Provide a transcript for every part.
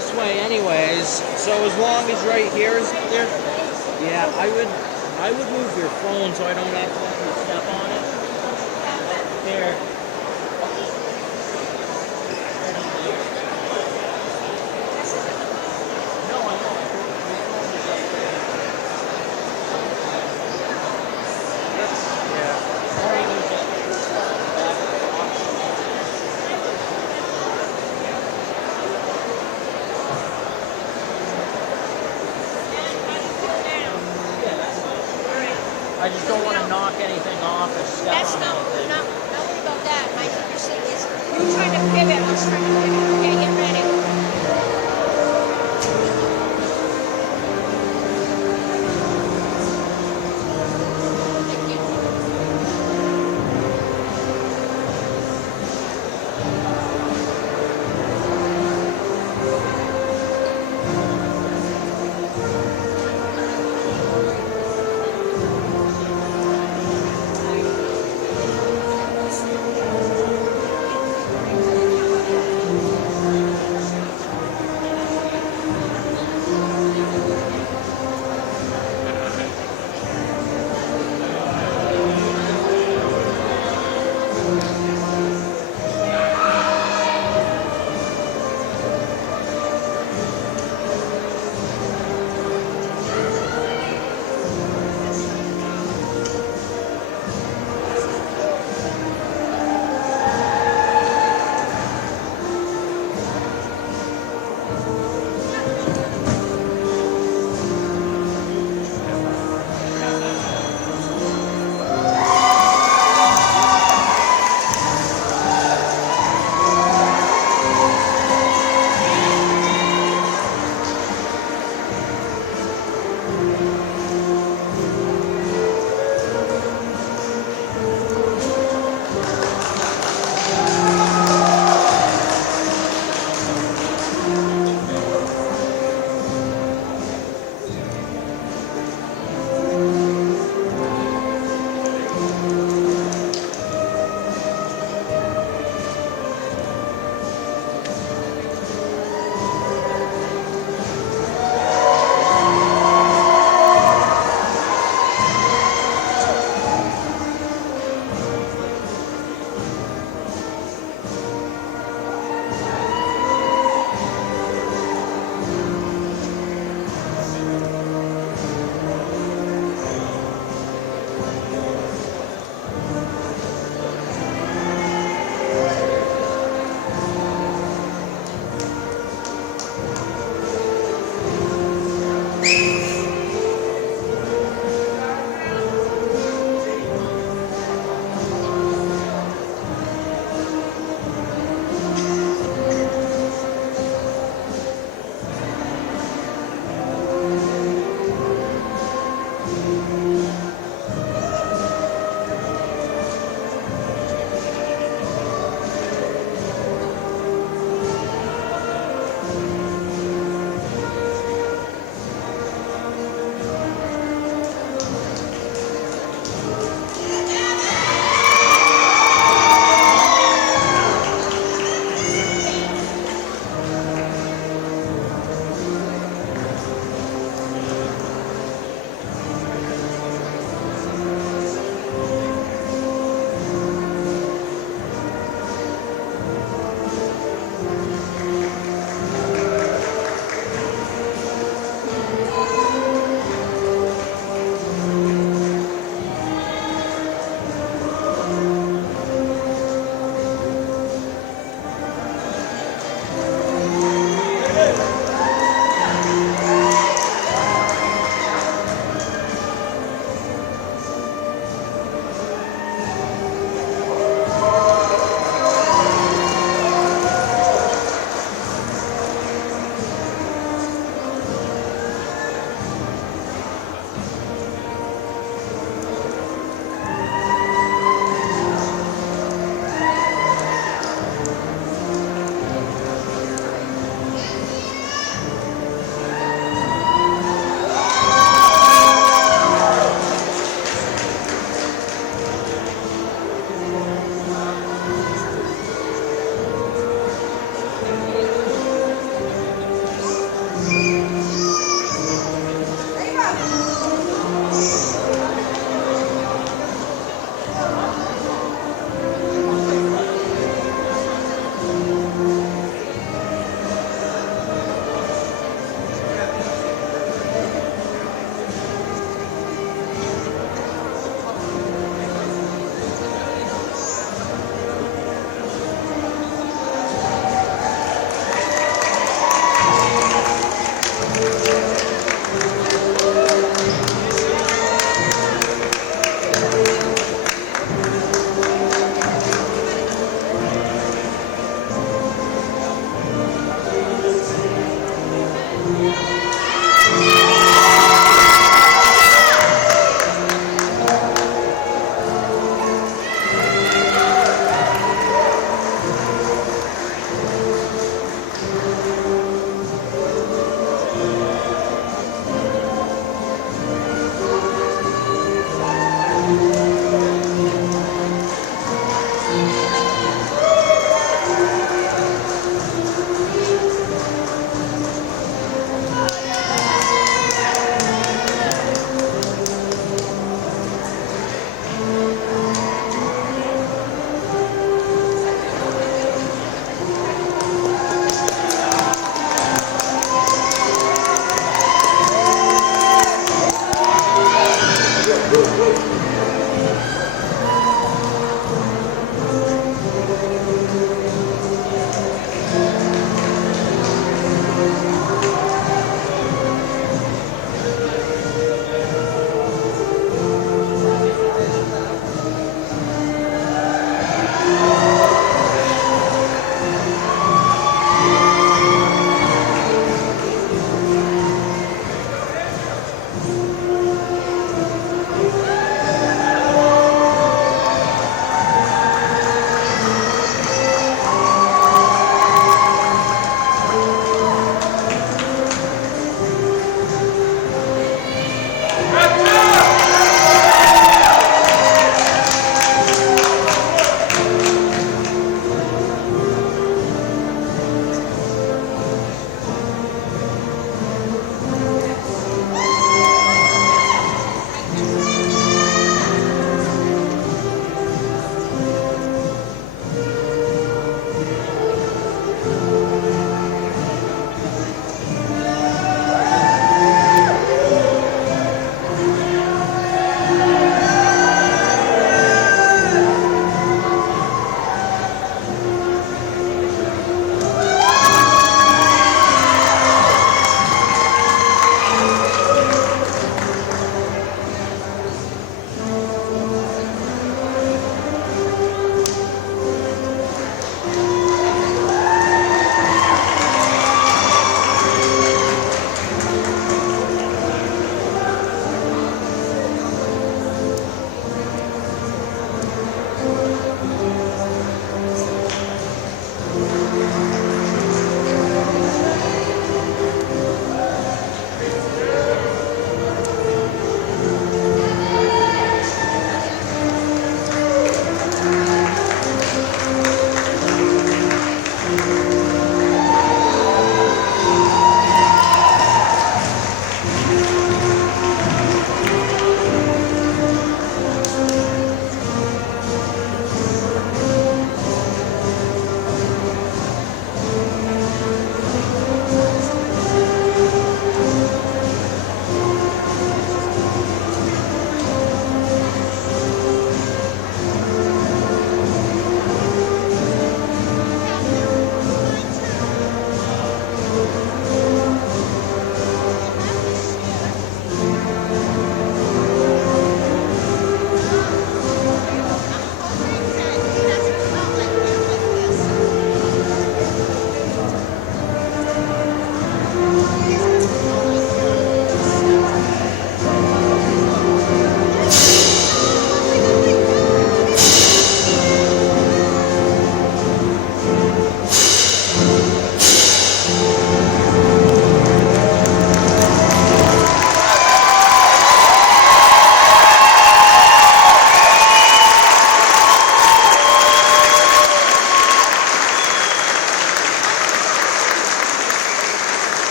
this way anyways, so as long as right here is there, yeah, I would move your phone so I don't accidentally step on it. There. No, I know. I just don't want to knock anything off or step That's on anything. not worry about that. My biggest thing is you're trying to pivot. I was trying to pivot. Okay, get ready. Thank you.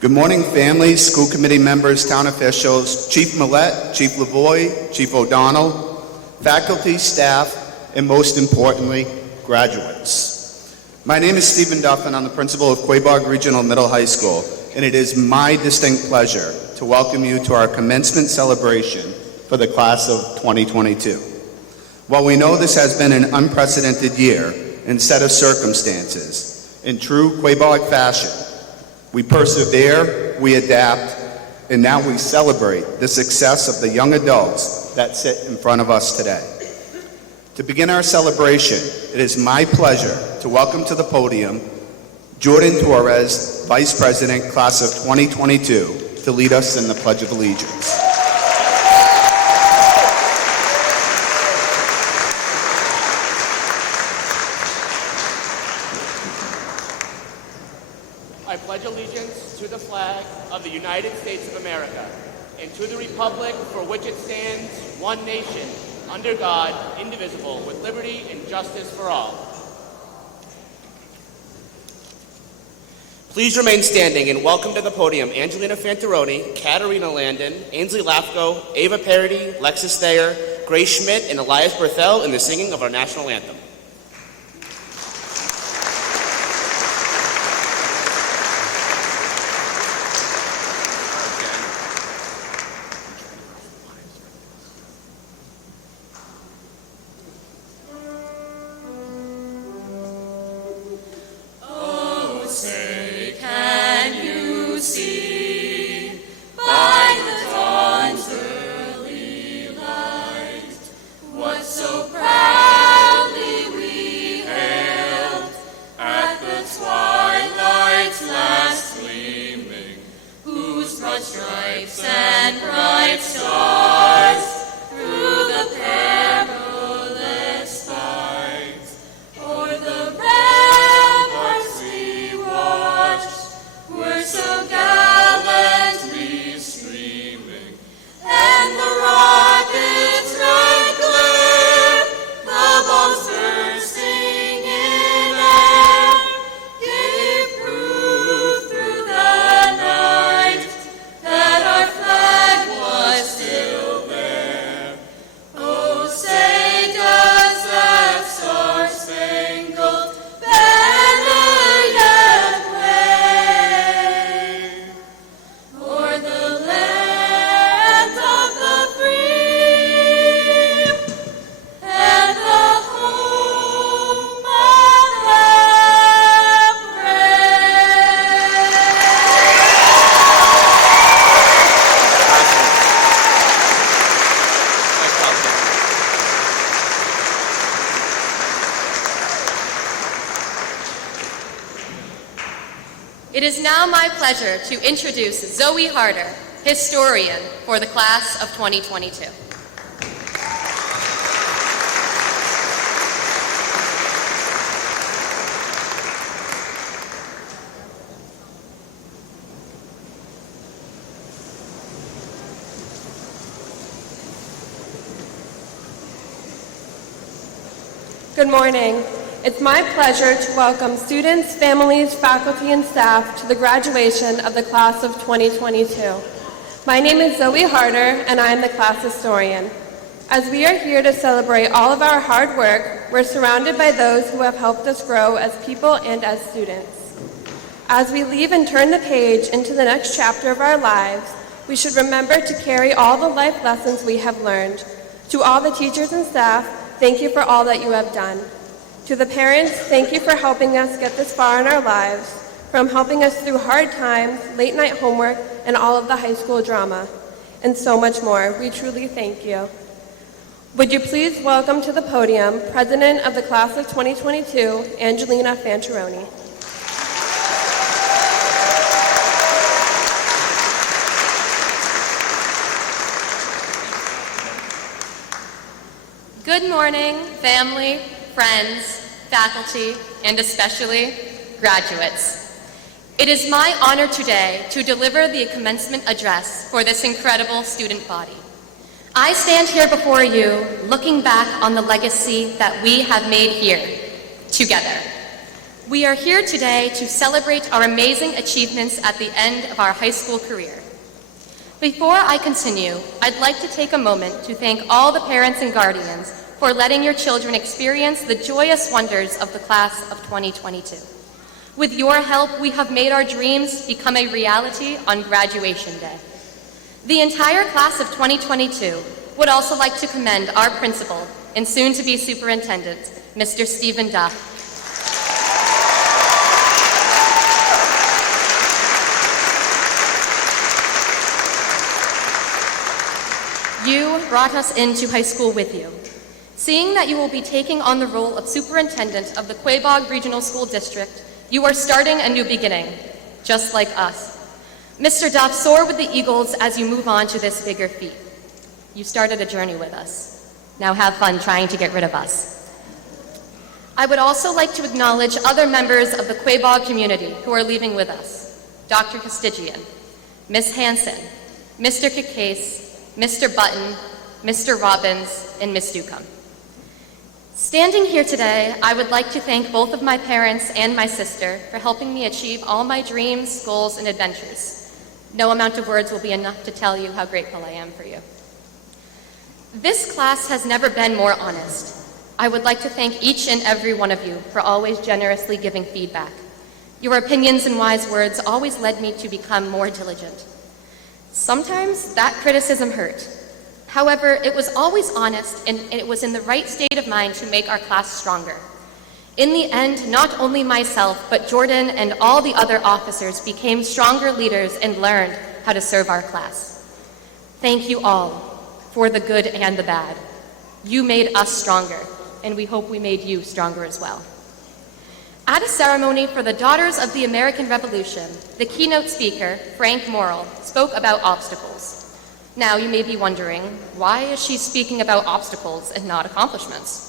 Good morning, families, school committee members, town officials, Chief Millette, Chief Lavoie, Chief O'Donnell, faculty, staff, and most importantly, graduates. My name is Stephen Duff, and I'm the principal of Quaboag Regional Middle High School, and it is my distinct pleasure to welcome you to our commencement celebration for the class of 2022. While we know this has been an unprecedented year and set of circumstances, In true Quaboag fashion, we persevere, we adapt, and now we celebrate the success of the young adults that sit in front of us today. To begin our celebration, it is my pleasure to welcome to the podium Jordan Torres, Vice President, Class of 2022, to lead us in the Pledge of Allegiance. I pledge allegiance to the flag of the United States of America and to the republic for which it stands, one nation, under God, indivisible, with liberty and justice for all. Please remain standing and welcome to the podium Angelina Fantaroni, Katarina Landon, Ainsley Lafko, Ava Parody, Lexus Thayer, Grace Schmidt, and Elias Berthel in the singing of our national anthem. Stripes and bright stars through the perilous fight, o'er the ramparts we watched, were so gallantly streaming, and the rockets' red glare, the bombs bursting in air, gave proof through the night that our flag was still there. Oh, say does that star-spangled banner yet wave o'er the land of the free and the home of the It is now my pleasure to introduce Zoe Harder, historian for the class of 2022. Good morning. It's my pleasure to welcome students, families, faculty, and staff to the graduation of the class of 2022. My name is Zoe Harder, and I am the class historian. As we are here to celebrate all of our hard work, we're surrounded by those who have helped us grow as people and as students. As we leave and turn the page into the next chapter of our lives, we should remember to carry all the life lessons we have learned. To all the teachers and staff, thank you for all that you have done. To the parents, thank you for helping us get this far in our lives, from helping us through hard times, late night homework, and all of the high school drama, and so much more. We truly thank you. Would you please welcome to the podium President of the Class of 2022, Angelina Fantaroni. Good morning, family, friends, faculty, and especially graduates. It is my honor today to deliver the commencement address for this incredible student body. I stand here before you looking back on the legacy that we have made here together. We are here today to celebrate our amazing achievements at the end of our high school career. Before I continue, I'd like to take a moment to thank all the parents and guardians for letting your children experience the joyous wonders of the class of 2022. With your help, we have made our dreams become a reality on graduation day. The entire class of 2022 would also like to commend our principal and soon-to-be superintendent, Mr. Stephen Duff. brought us into high school with you. Seeing that you will be taking on the role of superintendent of the Quaboag Regional School District, you are starting a new beginning, just like us. Mr. Duff, soar with the eagles as you move on to this bigger feat. You started a journey with us. Now have fun trying to get rid of us. I would also like to acknowledge other members of the Quaboag community who are leaving with us. Dr. Costigian, Ms. Hanson, Mr. Kikase, Mr. Button, Mr. Robbins, and Ms. Ducombe. Standing here today, I would like to thank both of my parents and my sister for helping me achieve all my dreams, goals, and adventures. No amount of words will be enough to tell you how grateful I am for you. This class has never been more honest. I would like to thank each and every one of you for always generously giving feedback. Your opinions and wise words always led me to become more diligent. Sometimes that criticism hurt. However, it was always honest and it was in the right state of mind to make our class stronger. In the end, not only myself, but Jordan and all the other officers became stronger leaders and learned how to serve our class. Thank you all for the good and the bad. You made us stronger, and we hope we made you stronger as well. At a ceremony for the Daughters of the American Revolution, the keynote speaker, Frank Morrill, spoke about obstacles. Now you may be wondering, why is she speaking about obstacles and not accomplishments?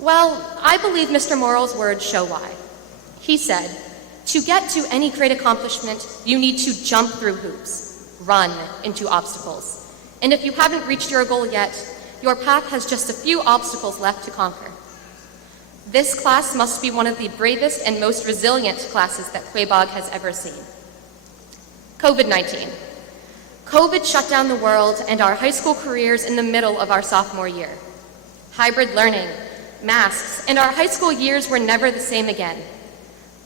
Well, I believe Mr. Morrill's words show why. He said, to get to any great accomplishment, you need to jump through hoops, run into obstacles. And if you haven't reached your goal yet, your path has just a few obstacles left to conquer. This class must be one of the bravest and most resilient classes that Quaboag has ever seen. COVID-19. COVID shut down the world and our high school careers in the middle of our sophomore year. Hybrid learning, masks, and our high school years were never the same again.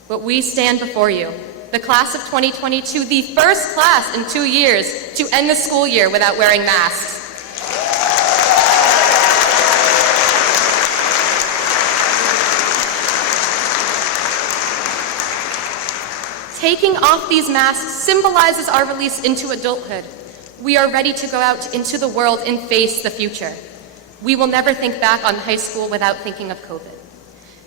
But we stand before you, the class of 2022, the first class in 2 years to end the school year without wearing masks. Taking off these masks symbolizes our release into adulthood. We are ready to go out into the world and face the future. We will never think back on high school without thinking of COVID.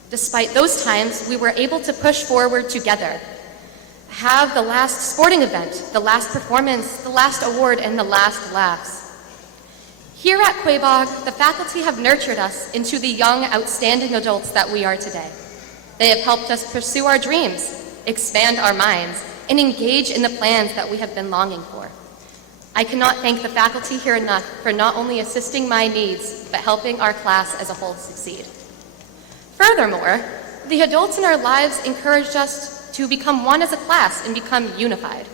Despite those times, we were able to push forward together, have the last sporting event, the last performance, the last award, and the last laughs. Here at Quaboag, the faculty have nurtured us into the young, outstanding adults that we are today. They have helped us pursue our dreams, expand our minds, and engage in the plans that we have been longing for. I cannot thank the faculty here enough for not only assisting my needs, but helping our class as a whole succeed. Furthermore, the adults in our lives encouraged us to become one as a class and become unified.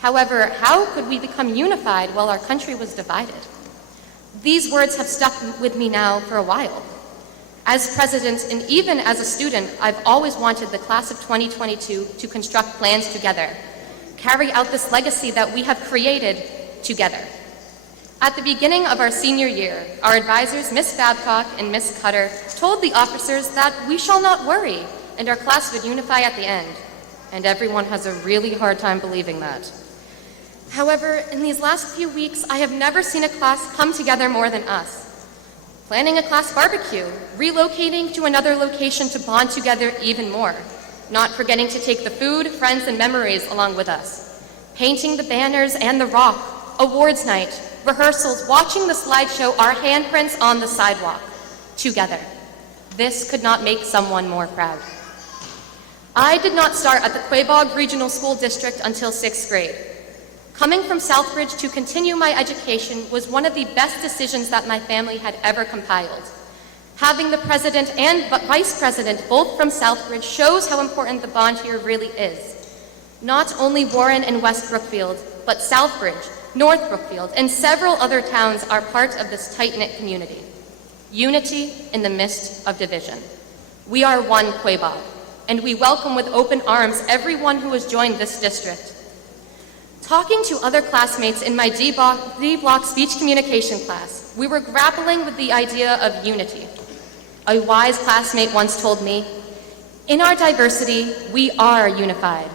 However, how could we become unified while our country was divided? These words have stuck with me now for a while. As president and even as a student, I've always wanted the class of 2022 to construct plans together, carry out this legacy that we have created together. At the beginning of our senior year, our advisors, Ms. Babcock and Ms. Cutter, told the officers that we shall not worry and our class would unify at the end. And everyone has a really hard time believing that. However, in these last few weeks, I have never seen a class come together more than us. Planning a class barbecue, relocating to another location to bond together even more, not forgetting to take the food, friends, and memories along with us, painting the banners and the rock, awards night, rehearsals, watching the slideshow, our handprints on the sidewalk, together. This could not make someone more proud. I did not start at the Quaboag Regional School District until 6th grade. Coming from Southbridge to continue my education was one of the best decisions that my family had ever compiled. Having the president and vice president both from Southbridge shows how important the bond here really is. Not only Warren and West Brookfield, but Southbridge, North Brookfield, and several other towns are part of this tight-knit community. Unity in the midst of division. We are one Quaboag, and we welcome with open arms everyone who has joined this district. Talking to other classmates in my D-Block speech communication class, we were grappling with the idea of unity. A wise classmate once told me, "In our diversity, we are unified.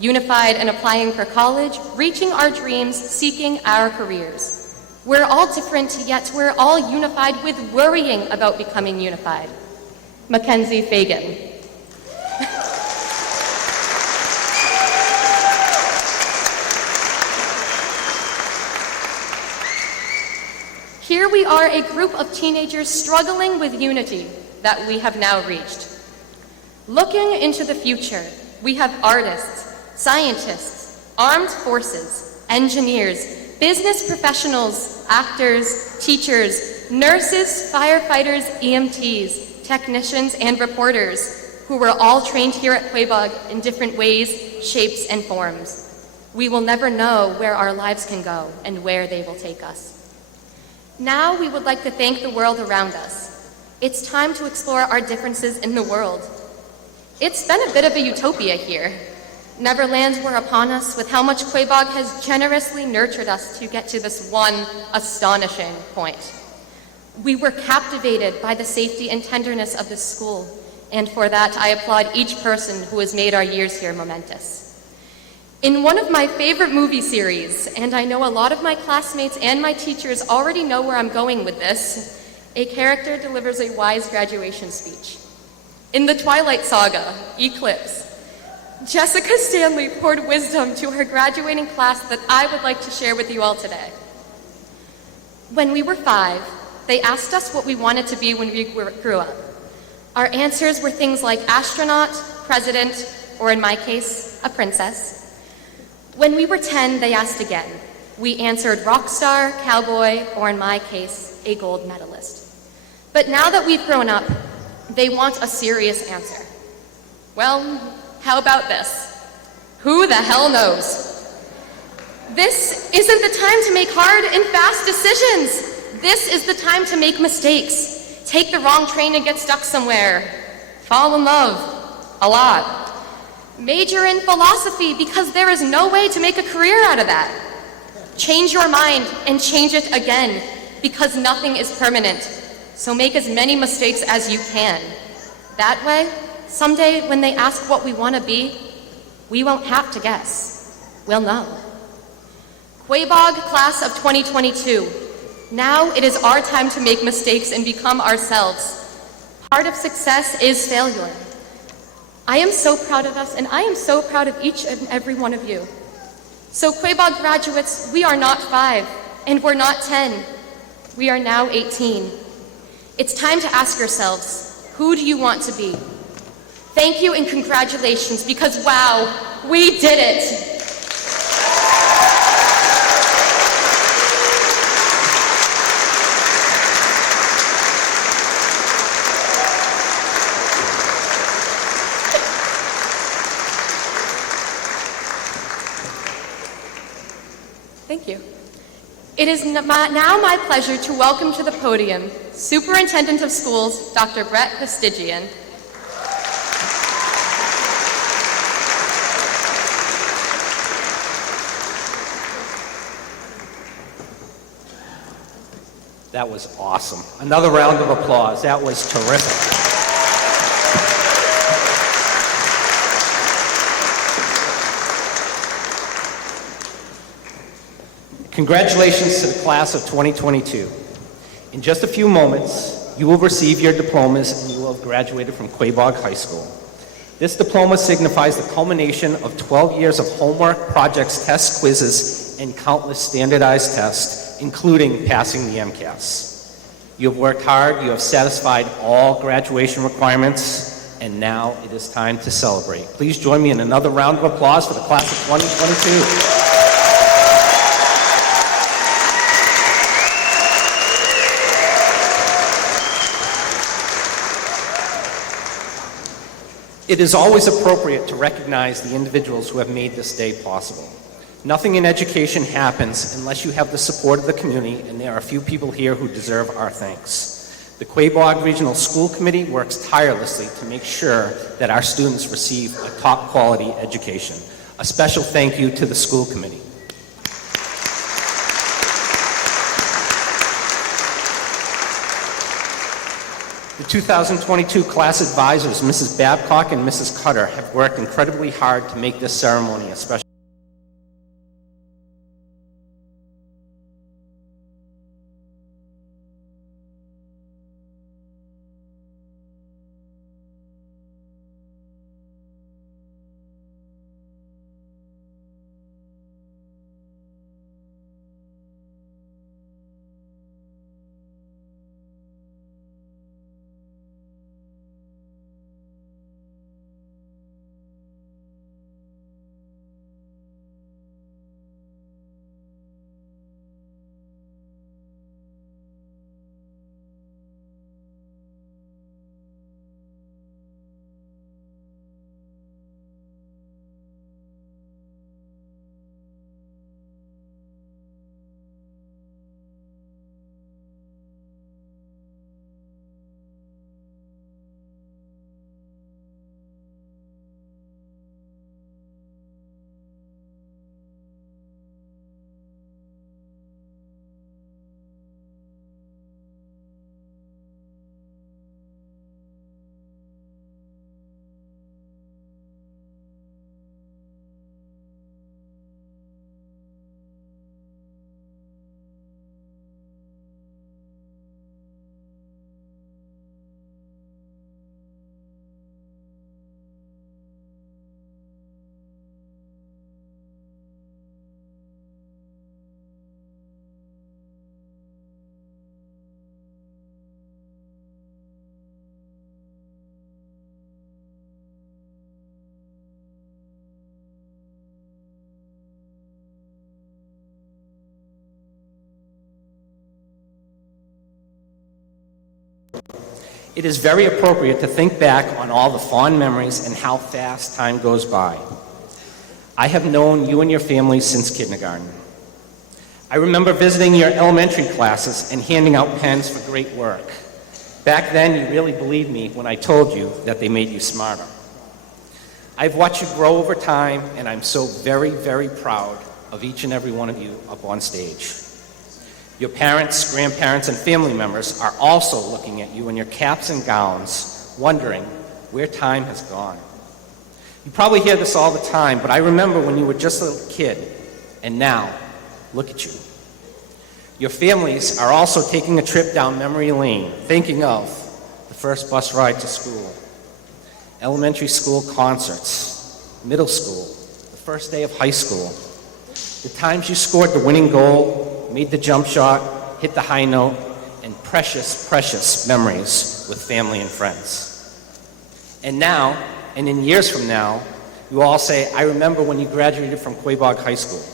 Unified in applying for college, reaching our dreams, seeking our careers. We're all different, yet we're all unified with worrying about becoming unified. Mackenzie Fagan. Here we are, a group of teenagers struggling with unity that we have now reached. Looking into the future, we have artists, scientists, armed forces, engineers, business professionals, actors, teachers, nurses, firefighters, EMTs, technicians, and reporters who were all trained here at Quaboag in different ways, shapes, and forms. We will never know where our lives can go and where they will take us. Now we would like to thank the world around us. It's time to explore our differences in the world. It's been a bit of a utopia here. Neverlands were upon us with how much Quaboag has generously nurtured us to get to this one astonishing point. We were captivated by the safety and tenderness of this school, and for that I applaud each person who has made our years here momentous. In one of my favorite movie series, and I know a lot of my classmates and my teachers already know where I'm going with this, a character delivers a wise graduation speech. In the Twilight Saga, Eclipse, Jessica Stanley poured wisdom to her graduating class that I would like to share with you all today. When we were 5, they asked us what we wanted to be when we grew up. Our answers were things like astronaut, president, or in my case, a princess. When we were 10, they asked again. We answered rock star, cowboy, or in my case, a gold medalist. But now that we've grown up, they want a serious answer. Well, how about this? Who the hell knows? This isn't the time to make hard and fast decisions. This is the time to make mistakes. Take the wrong train and get stuck somewhere. Fall in love. A lot. Major in philosophy because there is no way to make a career out of that. Change your mind and change it again because nothing is permanent. So make as many mistakes as you can. That way, someday when they ask what we want to be, we won't have to guess. We'll know. Quaboag class of 2022. Now it is our time to make mistakes and become ourselves. Part of success is failure. I am so proud of us, and I am so proud of each and every one of you. So Quaboag graduates, we are not 5, and we're not 10. We are now 18. It's time to ask yourselves, who do you want to be? Thank you and congratulations, because wow, we did it! Thank you. It is now my pleasure to welcome to the podium Superintendent of Schools, Dr. Brett Vestigian. That was awesome. Another round of applause. That was terrific. Congratulations to the class of 2022. In just a few moments, you will receive your diplomas and you will have graduated from Quaboag High School. This diploma signifies the culmination of 12 years of homework, projects, tests, quizzes, and countless standardized tests, including passing the MCAS. You have worked hard, you have satisfied all graduation requirements, and now it is time to celebrate. Please join me in another round of applause for the class of 2022. It is always appropriate to recognize the individuals who have made this day possible. Nothing in education happens unless you have the support of the community, and there are a few people here who deserve our thanks. The Quaboag Regional School Committee works tirelessly to make sure that our students receive a top quality education. A special thank you to the school committee. The 2022 class advisors, Mrs. Babcock and Mrs. Cutter, have worked incredibly hard to make this ceremony a special. It is very appropriate to think back on all the fond memories and how fast time goes by. I have known you and your family since kindergarten. I remember visiting your elementary classes and handing out pens for great work. Back then, you really believed me when I told you that they made you smarter. I've watched you grow over time, and I'm so very, very proud of each and every one of you up on stage. Your parents, grandparents, and family members are also looking at you in your caps and gowns, wondering where time has gone. You probably hear this all the time, but I remember when you were just a little kid, and now, look at you. Your families are also taking a trip down memory lane, thinking of the first bus ride to school, elementary school concerts, middle school, the first day of high school, the times you scored the winning goal, made the jump shot, hit the high note, and precious, precious memories with family and friends. And now, and in years from now, you all say, I remember when you graduated from Quaboag High School.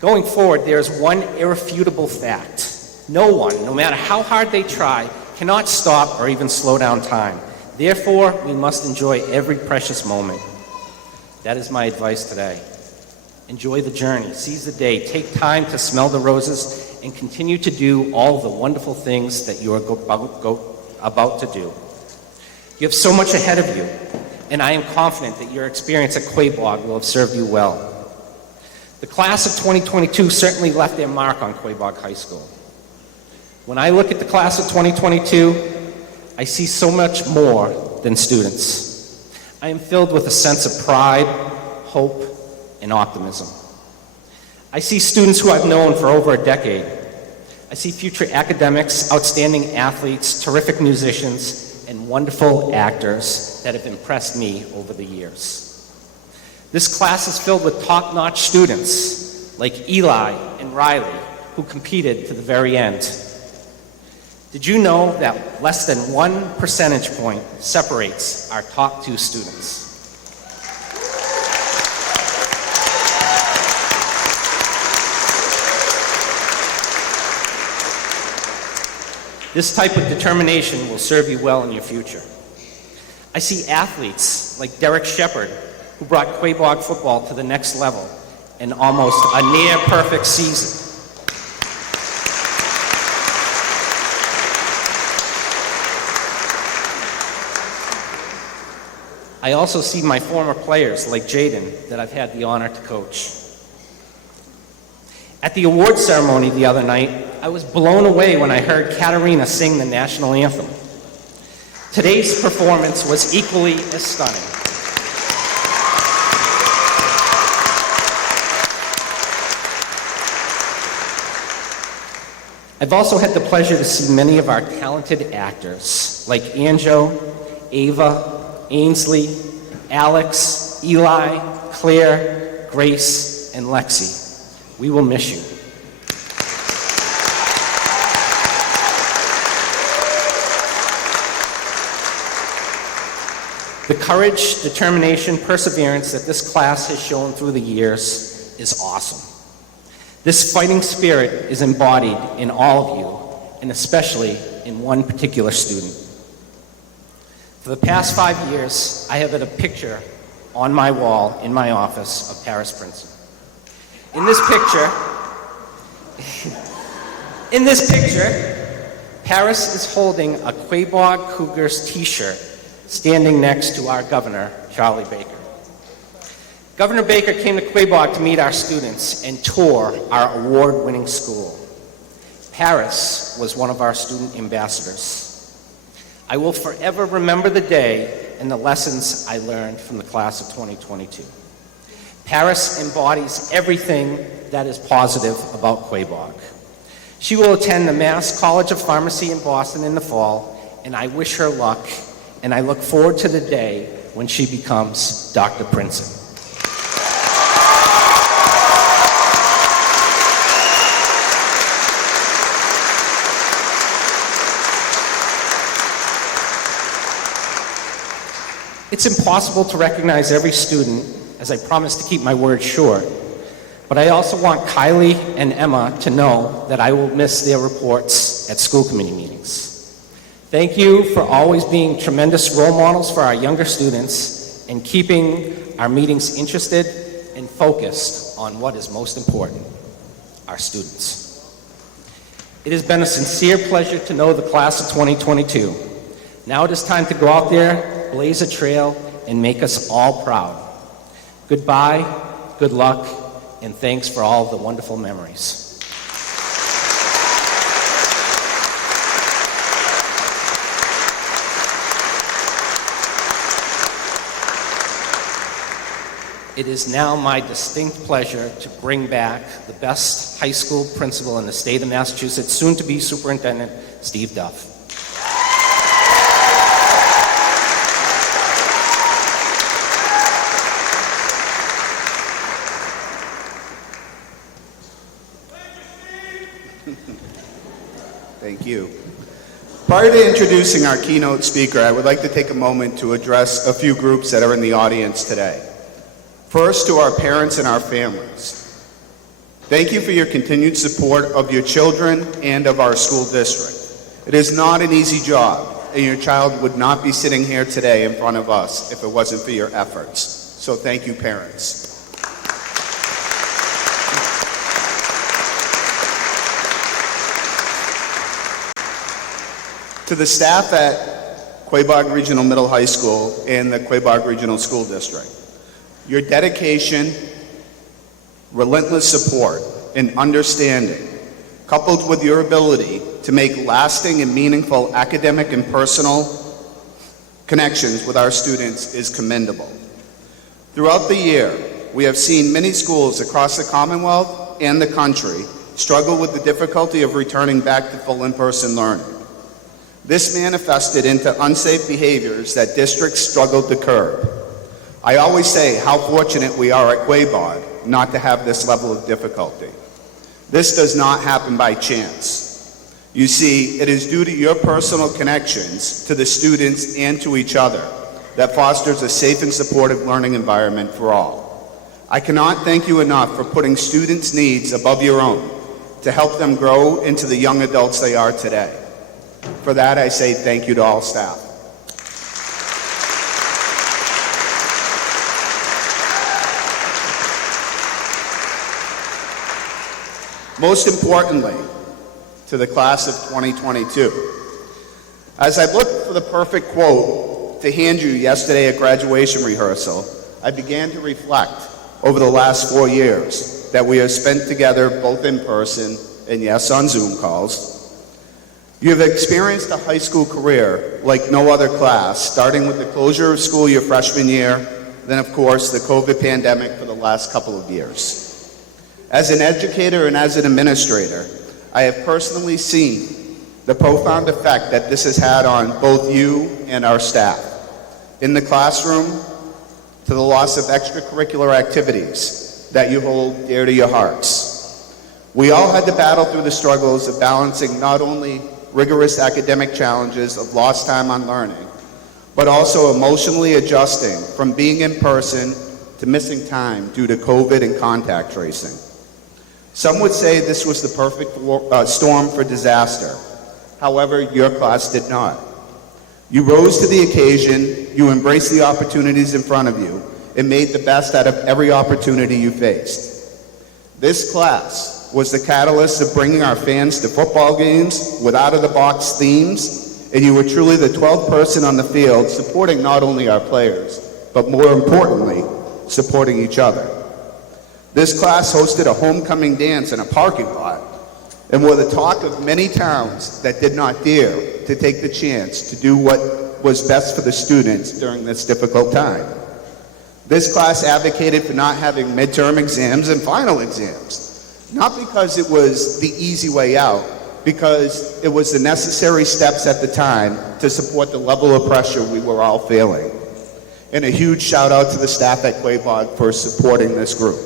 Going forward, there is one irrefutable fact. No one, no matter how hard they try, cannot stop or even slow down time. Therefore, we must enjoy every precious moment. That is my advice today. Enjoy the journey, seize the day, take time to smell the roses, and continue to do all the wonderful things that you are about to do. You have so much ahead of you, and I am confident that your experience at Quaboag will have served you well. The class of 2022 certainly left their mark on Quaboag High School. When I look at the class of 2022, I see so much more than students. I am filled with a sense of pride, hope, and optimism. I see students who I've known for over a decade. I see future academics, outstanding athletes, terrific musicians, and wonderful actors that have impressed me over the years. This class is filled with top-notch students like Eli and Riley, who competed to the very end. Did you know that less than 1 percentage point separates our top 2 students? This type of determination will serve you well in your future. I see athletes like Derek Shepard, who brought Quaboag football to the next level in almost a near-perfect season. I also see my former players like Jaden that I've had the honor to coach. At the awards ceremony the other night, I was blown away when I heard Katarina sing the national anthem. Today's performance was equally as stunning. I've also had the pleasure to see many of our talented actors like Anjo, Ava, Ainsley, Alex, Eli, Claire, Grace, and Lexi. We will miss you. The courage, determination, perseverance that this class has shown through the years is awesome. This fighting spirit is embodied in all of you, and especially in one particular student. For the past 5 years, I have had a picture on my wall in my office of Paris Princeton. In this picture, Paris is holding a Quaboag Cougars t-shirt standing next to our governor, Charlie Baker. Governor Baker came to Quaboag to meet our students and tour our award-winning school. Paris was one of our student ambassadors. I will forever remember the day and the lessons I learned from the class of 2022. Paris embodies everything that is positive about Quaboag. She will attend the Mass College of Pharmacy in Boston in the fall, and I wish her luck, and I look forward to the day when she becomes Dr. Princeton. It's impossible to recognize every student, as I promise to keep my word short, but I also want Kylie and Emma to know that I will miss their reports at school committee meetings. Thank you for always being tremendous role models for our younger students and keeping our meetings interested and focused on what is most important, our students. It has been a sincere pleasure to know the class of 2022. Now it is time to go out there, blaze a trail, and make us all proud. Goodbye, good luck, and thanks for all the wonderful memories. It is now my distinct pleasure to bring back the best high school principal in the state of Massachusetts, soon to be Superintendent Steve Duff. Thank you. Prior to introducing our keynote speaker, I would like to take a moment to address a few groups that are in the audience today. First, to our parents and our families. Thank you for your continued support of your children and of our school district. It is not an easy job, and your child would not be sitting here today in front of us if it wasn't for your efforts. So thank you, parents. To the staff at Quaboag Regional Middle High School and the Quaboag Regional School District, your dedication, relentless support, and understanding, coupled with your ability to make lasting and meaningful academic and personal connections with our students is commendable. Throughout the year, we have seen many schools across the Commonwealth and the country struggle with the difficulty of returning back to full in-person learning. This manifested into unsafe behaviors that districts struggled to curb. I always say how fortunate we are at Quaboag not to have this level of difficulty. This does not happen by chance. You see, it is due to your personal connections to the students and to each other that fosters a safe and supportive learning environment for all. I cannot thank you enough for putting students' needs above your own to help them grow into the young adults they are today. For that, I say thank you to all staff. Most importantly, to the class of 2022. As I looked for the perfect quote to hand you yesterday at graduation rehearsal, I began to reflect over the last 4 years that we have spent together both in person and yes, on Zoom calls. You have experienced a high school career like no other class, starting with the closure of school your freshman year, then of course the COVID pandemic for the last couple of years. As an educator and as an administrator, I have personally seen the profound effect that this has had on both you and our staff. In the classroom, to the loss of extracurricular activities that you hold dear to your hearts. We all had to battle through the struggles of balancing not only rigorous academic challenges of lost time on learning, but also emotionally adjusting from being in person to missing time due to COVID and contact tracing. Some would say this was the perfect storm for disaster. However, your class did not. You rose to the occasion, you embraced the opportunities in front of you, and made the best out of every opportunity you faced. This class was the catalyst of bringing our fans to football games with out-of-the-box themes, and you were truly the 12th person on the field supporting not only our players, but more importantly, supporting each other. This class hosted a homecoming dance in a parking lot and were the talk of many towns that did not dare to take the chance to do what was best for the students during this difficult time. This class advocated for not having midterm exams and final exams, not because it was the easy way out, because it was the necessary steps at the time to support the level of pressure we were all feeling. And a huge shout out to the staff at Quaboag for supporting this group.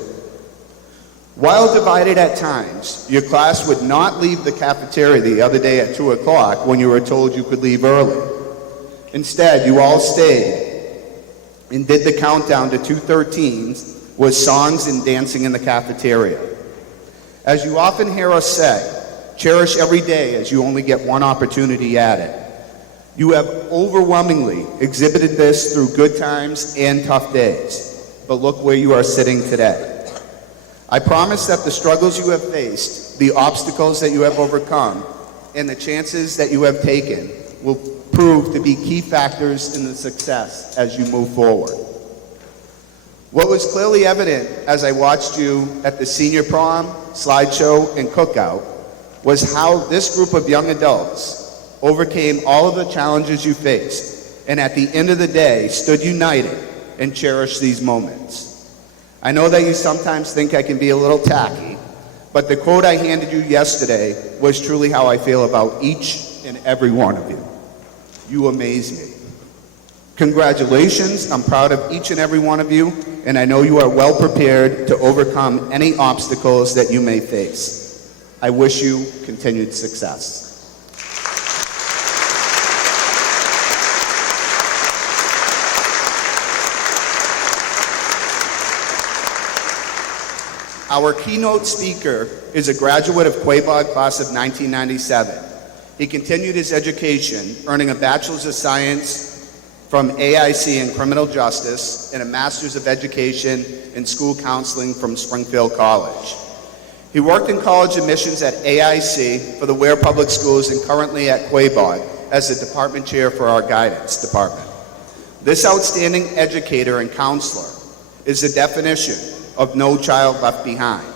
While divided at times, your class would not leave the cafeteria the other day at 2 o'clock when you were told you could leave early. Instead, you all stayed and did the countdown to 2:13 with songs and dancing in the cafeteria. As you often hear us say, cherish every day as you only get one opportunity at it. You have overwhelmingly exhibited this through good times and tough days, but look where you are sitting today. I promise that the struggles you have faced, the obstacles that you have overcome, and the chances that you have taken will prove to be key factors in the success as you move forward. What was clearly evident as I watched you at the senior prom, slideshow, and cookout was how this group of young adults overcame all of the challenges you faced, and at the end of the day stood united and cherished these moments. I know that you sometimes think I can be a little tacky, but the quote I handed you yesterday was truly how I feel about each and every one of you. You amaze me. Congratulations, I'm proud of each and every one of you, and I know you are well prepared to overcome any obstacles that you may face. I wish you continued success. Our keynote speaker is a graduate of Quaboag class of 1997. He continued his education, earning a Bachelor's of Science from AIC in Criminal Justice and a Master's of Education in School Counseling from Springfield College. He worked in college admissions at AIC for the Ware Public Schools and currently at Quaboag as the department chair for our guidance department. This outstanding educator and counselor is the definition of no child left behind.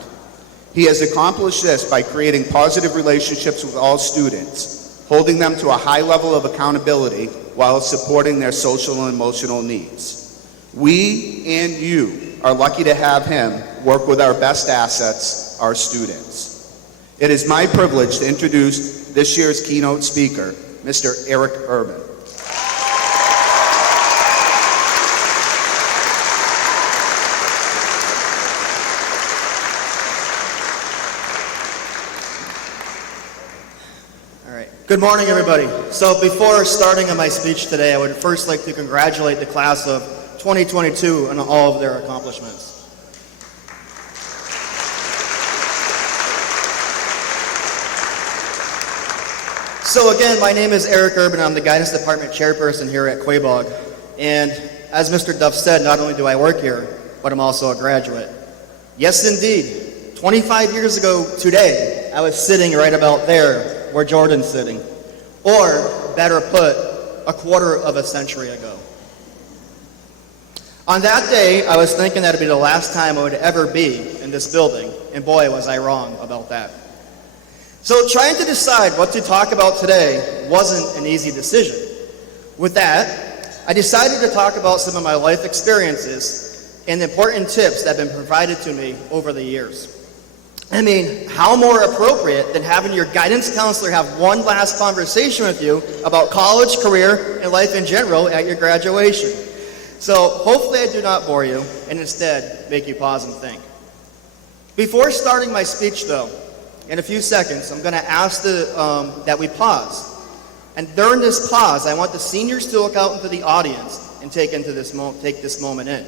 He has accomplished this by creating positive relationships with all students, holding them to a high level of accountability while supporting their social and emotional needs. We and you are lucky to have him work with our best assets, our students. It is my privilege to introduce this year's keynote speaker, Mr. Eric Urban. Good morning, everybody. So before starting on my speech today, I would first like to congratulate the class of 2022 on all of their accomplishments. So again, my name is Eric Urban. I'm the Guidance Department Chairperson here at Quaboag. And as Mr. Duff said, not only do I work here, but I'm also a graduate. Yes, indeed. 25 years ago today, I was sitting right about there where Jordan's sitting, or better put, a quarter of a century ago. On that day, I was thinking that it'd be the last time I would ever be in this building, and boy, was I wrong about that. So trying to decide what to talk about today wasn't an easy decision. With that, I decided to talk about some of my life experiences and important tips that have been provided to me over the years. I mean, how more appropriate than having your guidance counselor have one last conversation with you about college, career, and life in general at your graduation. So hopefully I do not bore you and instead make you pause and think. Before starting my speech though, in a few seconds, I'm going to ask that we pause. And during this pause, I want the seniors to look out into the audience and take this moment in.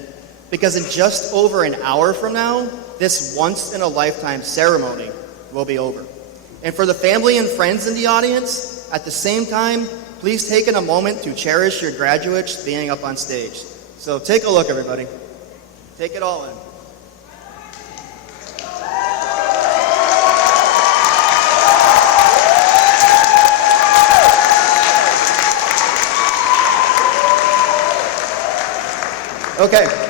Because in just over an hour from now, this once-in-a-lifetime ceremony will be over. And for the family and friends in the audience, at the same time, please take a moment to cherish your graduates being up on stage. So take a look, everybody. Take it all in. Okay.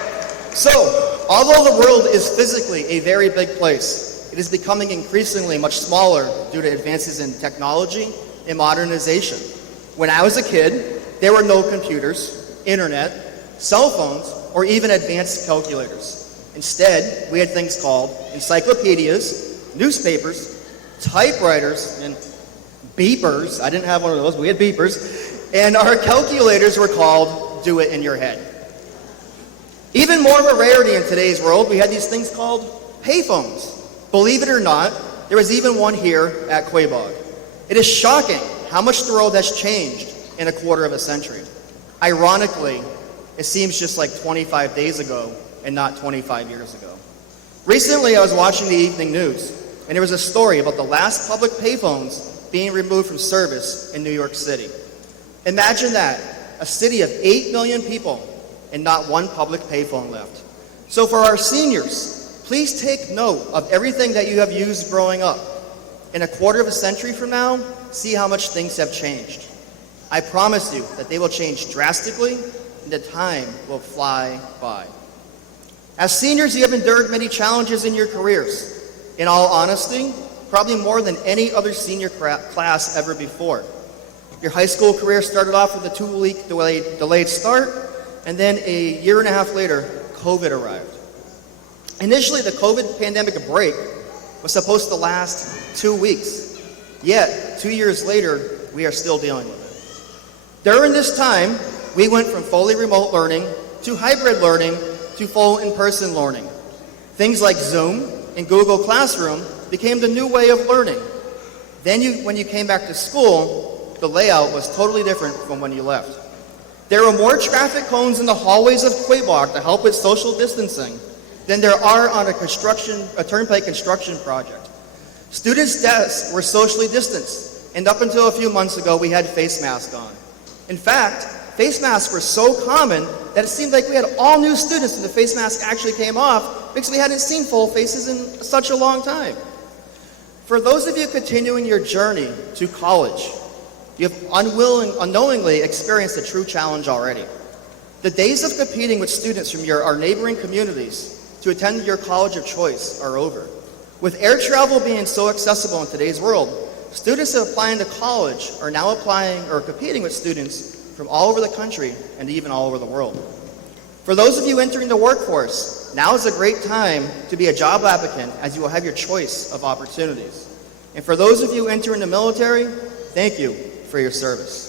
So, although the world is physically a very big place, it is becoming increasingly much smaller due to advances in technology and modernization. When I was a kid, there were no computers, internet, cell phones, or even advanced calculators. Instead, we had things called encyclopedias, newspapers, typewriters, and beepers. I didn't have one of those, but we had beepers. And our calculators were called do it in your head. Even more of a rarity in today's world, we had these things called payphones. Believe it or not, there was even one here at Quaboag. It is shocking how much the world has changed in a quarter of a century. Ironically, it seems just like 25 days ago and not 25 years ago. Recently, I was watching the evening news, and there was a story about the last public payphones being removed from service in New York City. Imagine that, a city of 8 million people and not one public payphone left. So for our seniors, please take note of everything that you have used growing up. In a quarter of a century from now, see how much things have changed. I promise you that they will change drastically and the time will fly by. As seniors, you have endured many challenges in your careers. In all honesty, probably more than any other senior class ever before. Your high school career started off with a 2-week delayed start, and then a year and a half later, COVID arrived. Initially, the COVID pandemic break was supposed to last 2 weeks. Yet, 2 years later, we are still dealing with it. During this time, we went from fully remote learning to hybrid learning to full in-person learning. Things like Zoom and Google Classroom became the new way of learning. Then when you came back to school, the layout was totally different from when you left. There were more traffic cones in the hallways of Quaboag to help with social distancing than there are on a turnpike construction project. Students' desks were socially distanced, and up until a few months ago, we had face masks on. In fact, face masks were so common that it seemed like we had all new students when the face mask actually came off because we hadn't seen full faces in such a long time. For those of you continuing your journey to college, you have unknowingly experienced a true challenge already. The days of competing with students from our neighboring communities to attend your college of choice are over. With air travel being so accessible in today's world, students applying to college are now applying or competing with students from all over the country and even all over the world. For those of you entering the workforce, now is a great time to be a job applicant as you will have your choice of opportunities. And for those of you entering the military, thank you for your service.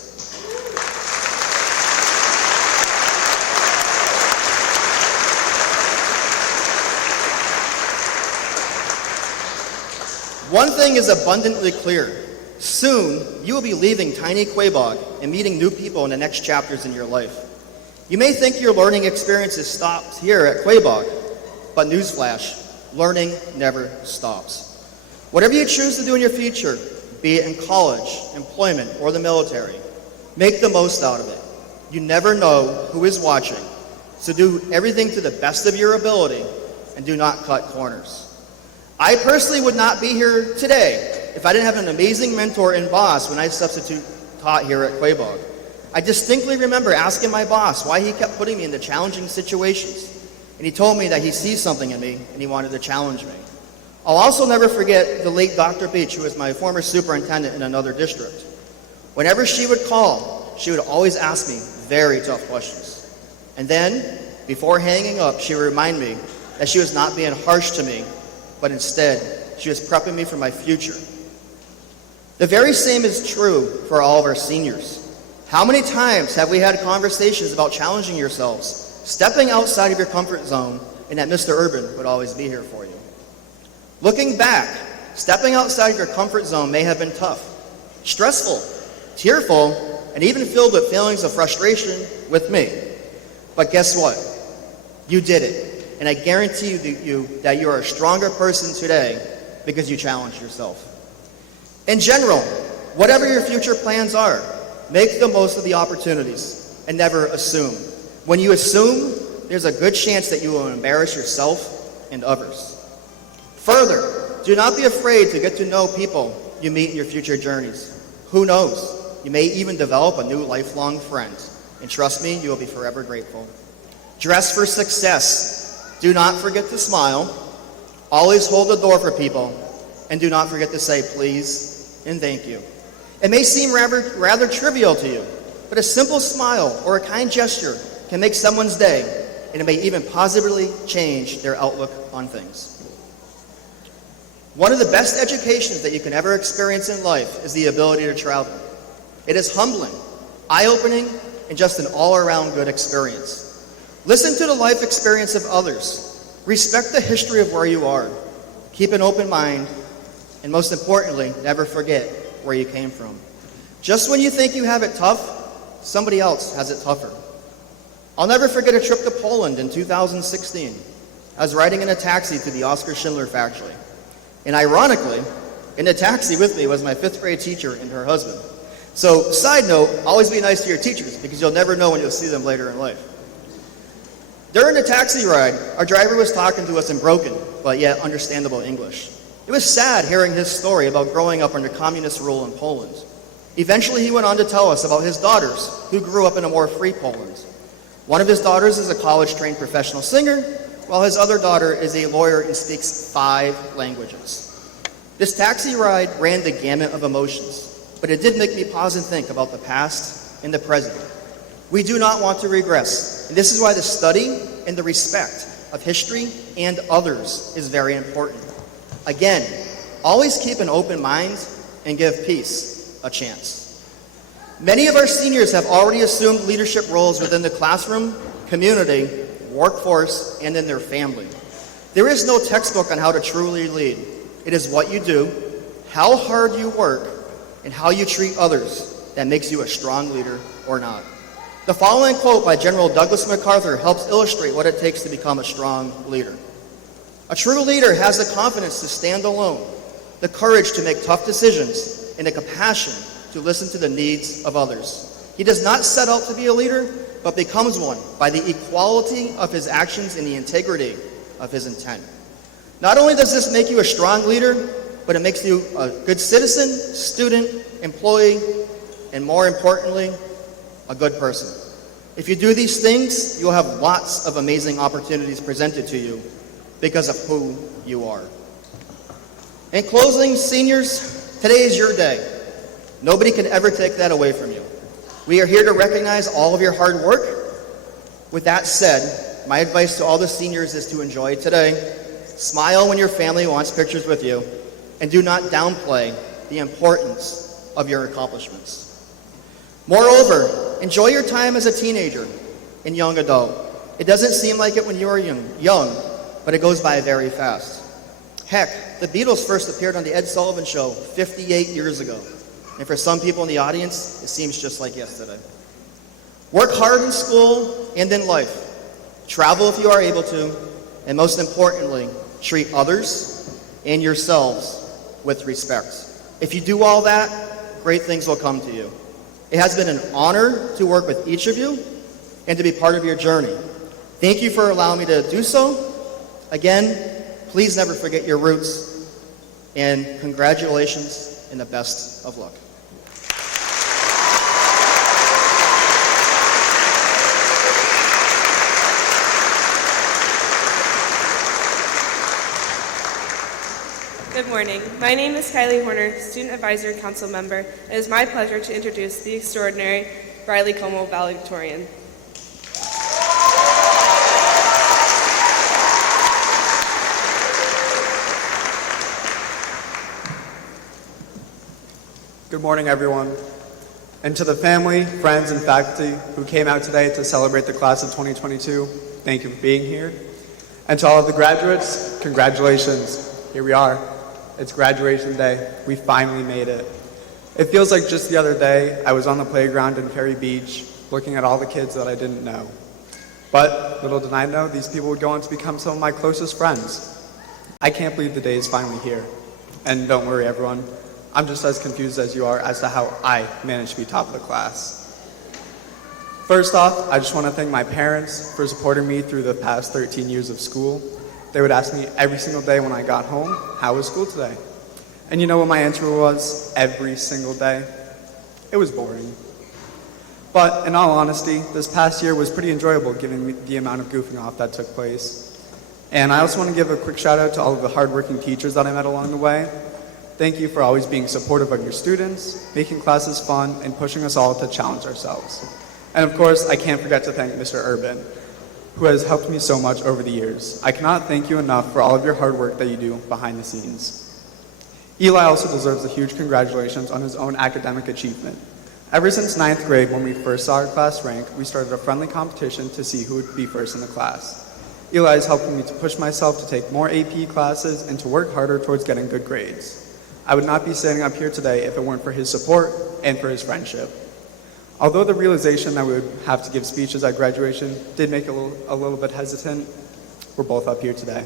One thing is abundantly clear. Soon, you will be leaving tiny Quaboag and meeting new people in the next chapters in your life. You may think your learning experiences stopped here at Quaboag, but newsflash, learning never stops. Whatever you choose to do in your future, be it in college, employment, or the military, make the most out of it. You never know who is watching, so do everything to the best of your ability and do not cut corners. I personally would not be here today if I didn't have an amazing mentor and boss when I substitute taught here at Quaboag. I distinctly remember asking my boss why he kept putting me into challenging situations, and he told me that he sees something in me and he wanted to challenge me. I'll also never forget the late Dr. Beach, who was my former superintendent in another district. Whenever she would call, she would always ask me very tough questions. And then, before hanging up, she would remind me that she was not being harsh to me, but instead, she was prepping me for my future. The very same is true for all of our seniors. How many times have we had conversations about challenging yourselves, stepping outside of your comfort zone, and that Mr. Urban would always be here for you? Looking back, stepping outside of your comfort zone may have been tough, stressful, tearful, and even filled with feelings of frustration with me. But guess what? You did it, and I guarantee you that you are a stronger person today because you challenged yourself. In general, whatever your future plans are, make the most of the opportunities and never assume. When you assume, there's a good chance that you will embarrass yourself and others. Further, do not be afraid to get to know people you meet in your future journeys. Who knows? You may even develop a new lifelong friend. And trust me, you will be forever grateful. Dress for success. Do not forget to smile. Always hold the door for people. And do not forget to say please and thank you. It may seem rather trivial to you, but a simple smile or a kind gesture can make someone's day, and it may even positively change their outlook on things. One of the best educations that you can ever experience in life is the ability to travel. It is humbling, eye-opening, and just an all-around good experience. Listen to the life experience of others. Respect the history of where you are. Keep an open mind, and most importantly, never forget where you came from. Just when you think you have it tough, somebody else has it tougher. I'll never forget a trip to Poland in 2016. I was riding in a taxi to the Oskar Schindler factory. And ironically, in the taxi with me was my 5th grade teacher and her husband. So, side note, always be nice to your teachers because you'll never know when you'll see them later in life. During the taxi ride, our driver was talking to us in broken, but yet understandable English. It was sad hearing his story about growing up under communist rule in Poland. Eventually, he went on to tell us about his daughters, who grew up in a more free Poland. One of his daughters is a college-trained professional singer, while his other daughter is a lawyer and speaks 5 languages. This taxi ride ran the gamut of emotions, but it did make me pause and think about the past and the present. We do not want to regress, and this is why the study and the respect of history and others is very important. Again, always keep an open mind and give peace a chance. Many of our seniors have already assumed leadership roles within the classroom, community, workforce, and in their family. There is no textbook on how to truly lead. It is what you do, how hard you work, and how you treat others that makes you a strong leader or not. The following quote by General Douglas MacArthur helps illustrate what it takes to become a strong leader. A true leader has the confidence to stand alone, the courage to make tough decisions, and the compassion to listen to the needs of others. He does not set out to be a leader, but becomes one by the equality of his actions and the integrity of his intent. Not only does this make you a strong leader, but it makes you a good citizen, student, employee, and more importantly, a good person. If you do these things, you'll have lots of amazing opportunities presented to you because of who you are. In closing, seniors, today is your day. Nobody can ever take that away from you. We are here to recognize all of your hard work. With that said, my advice to all the seniors is to enjoy today, smile when your family wants pictures with you, and do not downplay the importance of your accomplishments. Moreover, enjoy your time as a teenager and young adult. It doesn't seem like it when you are young, but it goes by very fast. Heck, the Beatles first appeared on the Ed Sullivan Show 58 years ago. And for some people in the audience, it seems just like yesterday. Work hard in school and in life. Travel if you are able to. And most importantly, treat others and yourselves with respect. If you do all that, great things will come to you. It has been an honor to work with each of you and to be part of your journey. Thank you for allowing me to do so. Again, please never forget your roots, and congratulations and the best of luck. Good morning. My name is Kylie Horner, Student Advisory Council member. It is my pleasure to introduce the extraordinary Riley Como valedictorian. Good morning, everyone. And to the family, friends, and faculty who came out today to celebrate the class of 2022, thank you for being here. And to all of the graduates, congratulations. Here we are. It's graduation day. We finally made it. It feels like just the other day, I was on the playground in Ferry Beach, looking at all the kids that I didn't know. But little did I know, these people would go on to become some of my closest friends. I can't believe the day is finally here. And don't worry, everyone. I'm just as confused as you are as to how I managed to be top of the class. First off, I just want to thank my parents for supporting me through the past 13 years of school. They would ask me every single day when I got home, how was school today? And you know what my answer was every single day? It was boring. But in all honesty, this past year was pretty enjoyable given the amount of goofing off that took place. And I also want to give a quick shout out to all of the hardworking teachers that I met along the way. Thank you for always being supportive of your students, making classes fun, and pushing us all to challenge ourselves. And of course, I can't forget to thank Mr. Urban, who has helped me so much over the years. I cannot thank you enough for all of your hard work that you do behind the scenes. Eli also deserves a huge congratulations on his own academic achievement. Ever since 9th grade, when we first saw our class rank, we started a friendly competition to see who would be first in the class. Eli is helping me to push myself to take more AP classes and to work harder towards getting good grades. I would not be standing up here today if it weren't for his support and for his friendship. Although the realization that we would have to give speeches at graduation did make a little bit hesitant, we're both up here today.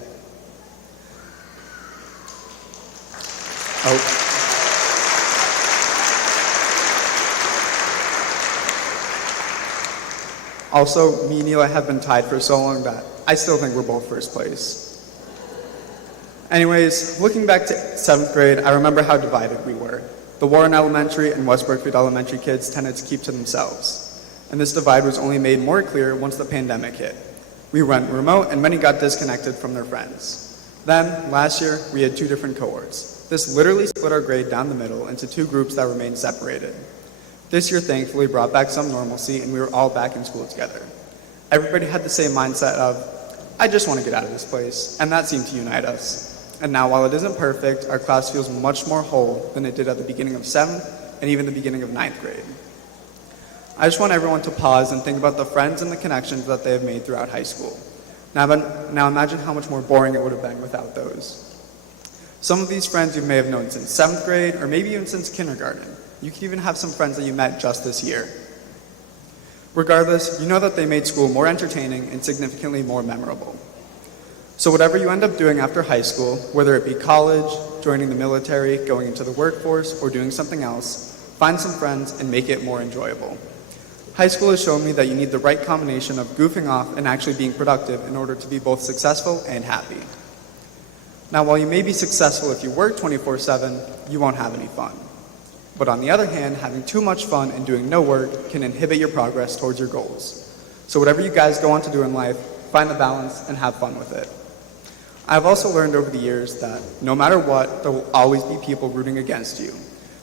Also, me and Eli have been tied for so long that I still think we're both first place. Anyways, looking back to 7th grade, I remember how divided we were. The Warren Elementary and West Brookfield Elementary kids tended to keep to themselves. And this divide was only made more clear once the pandemic hit. We went remote and many got disconnected from their friends. Then, last year, we had 2 different cohorts. This literally split our grade down the middle into 2 groups that remained separated. This year, thankfully, brought back some normalcy and we were all back in school together. Everybody had the same mindset of, I just want to get out of this place, and that seemed to unite us. And now, while it isn't perfect, our class feels much more whole than it did at the beginning of 7th and even the beginning of 9th grade. I just want everyone to pause and think about the friends and the connections that they have made throughout high school. Now imagine how much more boring it would have been without those. Some of these friends you may have known since 7th grade or maybe even since kindergarten. You could even have some friends that you met just this year. Regardless, you know that they made school more entertaining and significantly more memorable. So whatever you end up doing after high school, whether it be college, joining the military, going into the workforce, or doing something else, find some friends and make it more enjoyable. High school has shown me that you need the right combination of goofing off and actually being productive in order to be both successful and happy. Now, while you may be successful if you work 24/7, you won't have any fun. But on the other hand, having too much fun and doing no work can inhibit your progress towards your goals. So whatever you guys go on to do in life, find the balance and have fun with it. I've also learned over the years that no matter what, there will always be people rooting against you.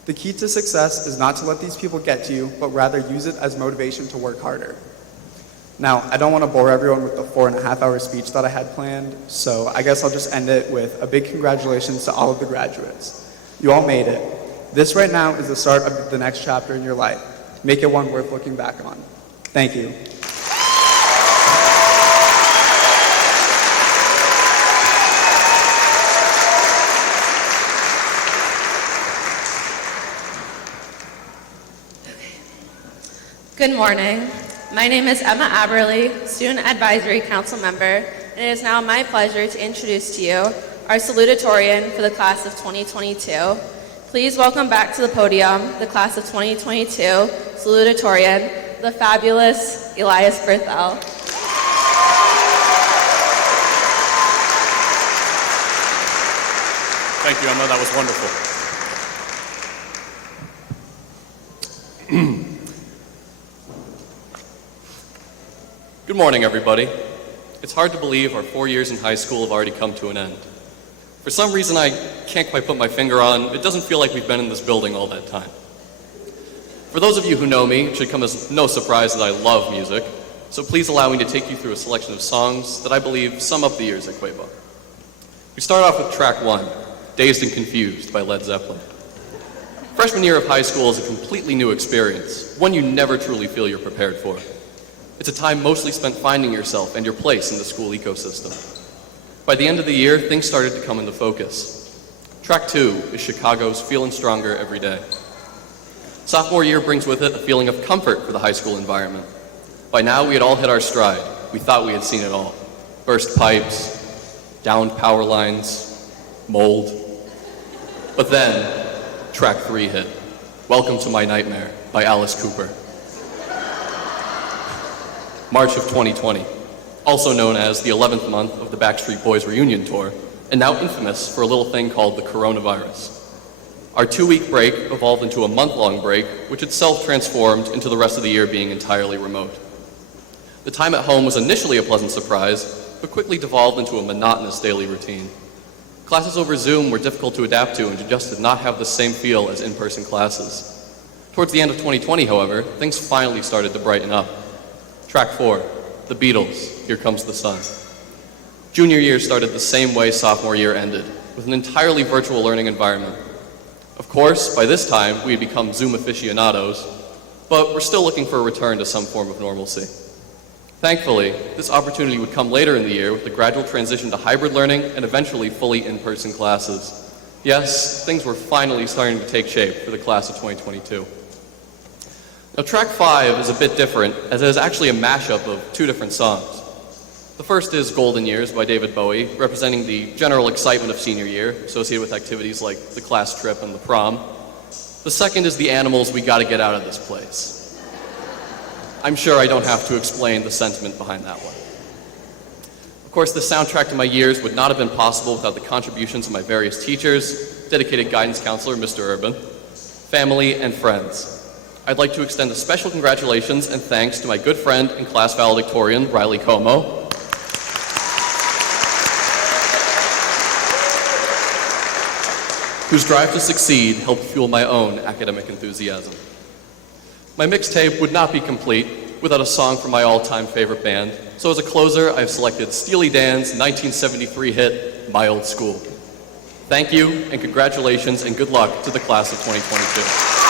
The key to success is not to let these people get to you, but rather use it as motivation to work harder. Now, I don't want to bore everyone with the 4.5-hour speech that I had planned, so I guess I'll just end it with a big congratulations to all of the graduates. You all made it. This right now is the start of the next chapter in your life. Make it one worth looking back on. Thank you. Good morning. My name is Emma Aberley, Student Advisory Council Member, and it is now my pleasure to introduce to you our salutatorian for the class of 2022. Please welcome back to the podium the class of 2022 salutatorian, the fabulous Elias Berthel. Thank you, Emma. That was wonderful. Good morning, everybody. It's hard to believe our 4 years in high school have already come to an end. For some reason I can't quite put my finger on, it doesn't feel like we've been in this building all that time. For those of you who know me, it should come as no surprise that I love music, so please allow me to take you through a selection of songs that I believe sum up the years at Quaboag. We start off with track 1, Dazed and Confused by Led Zeppelin. Freshman year of high school is a completely new experience, one you never truly feel you're prepared for. It's a time mostly spent finding yourself and your place in the school ecosystem. By the end of the year, things started to come into focus. Track 2 is Chicago's Feeling Stronger Every Day. Sophomore year brings with it a feeling of comfort for the high school environment. By now, we had all hit our stride. We thought we had seen it all. Burst pipes, downed power lines, mold. But then, track 3 hit. Welcome to My Nightmare by Alice Cooper. March of 2020, also known as the 11th month of the Backstreet Boys reunion tour, and now infamous for a little thing called the coronavirus. Our 2-week break evolved into a month-long break, which itself transformed into the rest of the year being entirely remote. The time at home was initially a pleasant surprise, but quickly devolved into a monotonous daily routine. Classes over Zoom were difficult to adapt to and just did not have the same feel as in-person classes. Towards the end of 2020, however, things finally started to brighten up. Track 4, The Beatles, Here Comes the Sun. Junior year started the same way sophomore year ended, with an entirely virtual learning environment. Of course, by this time, we had become Zoom aficionados, but we're still looking for a return to some form of normalcy. Thankfully, this opportunity would come later in the year with the gradual transition to hybrid learning and eventually fully in-person classes. Yes, things were finally starting to take shape for the class of 2022. Now, track 5 is a bit different, as it is actually a mashup of 2 different songs. The first is Golden Years by David Bowie, representing the general excitement of senior year, associated with activities like the class trip and the prom. The second is The Animals' We Gotta Get Out of This Place. I'm sure I don't have to explain the sentiment behind that one. Of course, the soundtrack to my years would not have been possible without the contributions of my various teachers, dedicated guidance counselor, Mr. Urban, family, and friends. I'd like to extend a special congratulations and thanks to my good friend and class valedictorian, Riley Como, whose drive to succeed helped fuel my own academic enthusiasm. My mixtape would not be complete without a song from my all-time favorite band, so as a closer, I've selected Steely Dan's 1973 hit, My Old School. Thank you, and congratulations, and good luck to the class of 2022.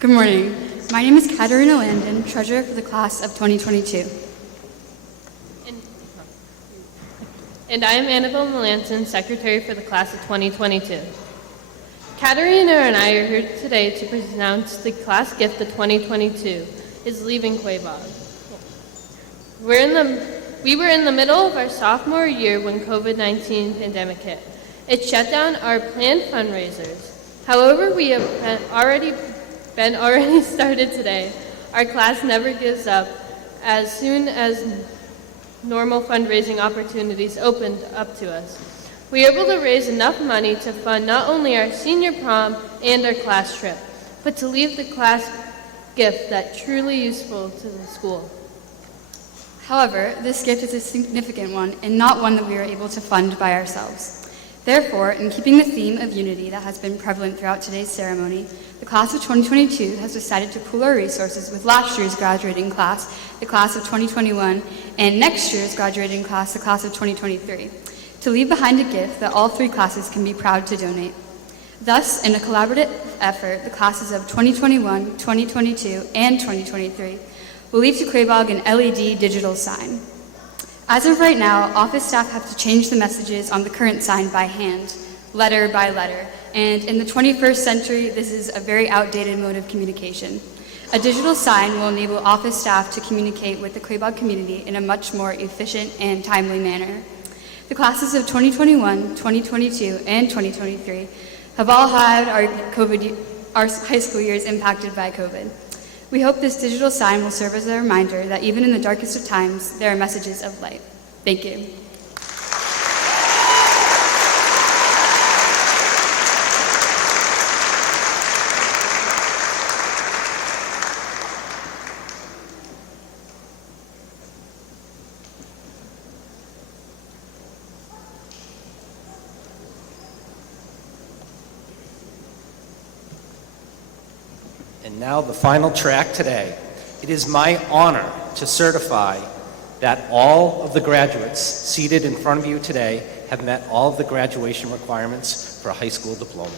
Good morning. My name is Katarina Landon, treasurer for the class of 2022. And I am Annabelle Melanson, secretary for the class of 2022. Katarina and I are here today to announce the class gift of 2022 is leaving Quaboag. We were in the middle of our sophomore year when COVID-19 pandemic hit. It shut down our planned fundraisers. However, we have already started today. Our class never gives up. As soon as normal fundraising opportunities opened up to us, we were able to raise enough money to fund not only our senior prom and our class trip, but to leave the class gift that truly useful to the school. However, this gift is a significant one and not one that we are able to fund by ourselves. Therefore, in keeping the theme of unity that has been prevalent throughout today's ceremony, the class of 2022 has decided to pool our resources with last year's graduating class, the class of 2021, and next year's graduating class, the class of 2023, to leave behind a gift that all three classes can be proud to donate. Thus, in a collaborative effort, the classes of 2021, 2022, and 2023 will leave to Quaboag an LED digital sign. As of right now, office staff have to change the messages on the current sign by hand, letter by letter, and in the 21st century, this is a very outdated mode of communication. A digital sign will enable office staff to communicate with the Quaboag community in a much more efficient and timely manner. The classes of 2021, 2022, and 2023 have all had our high school years impacted by COVID. We hope this digital sign will serve as a reminder that even in the darkest of times, there are messages of light. Thank you. And now the final track today. It is my honor to certify that all of the graduates seated in front of you today have met all of the graduation requirements for a high school diploma.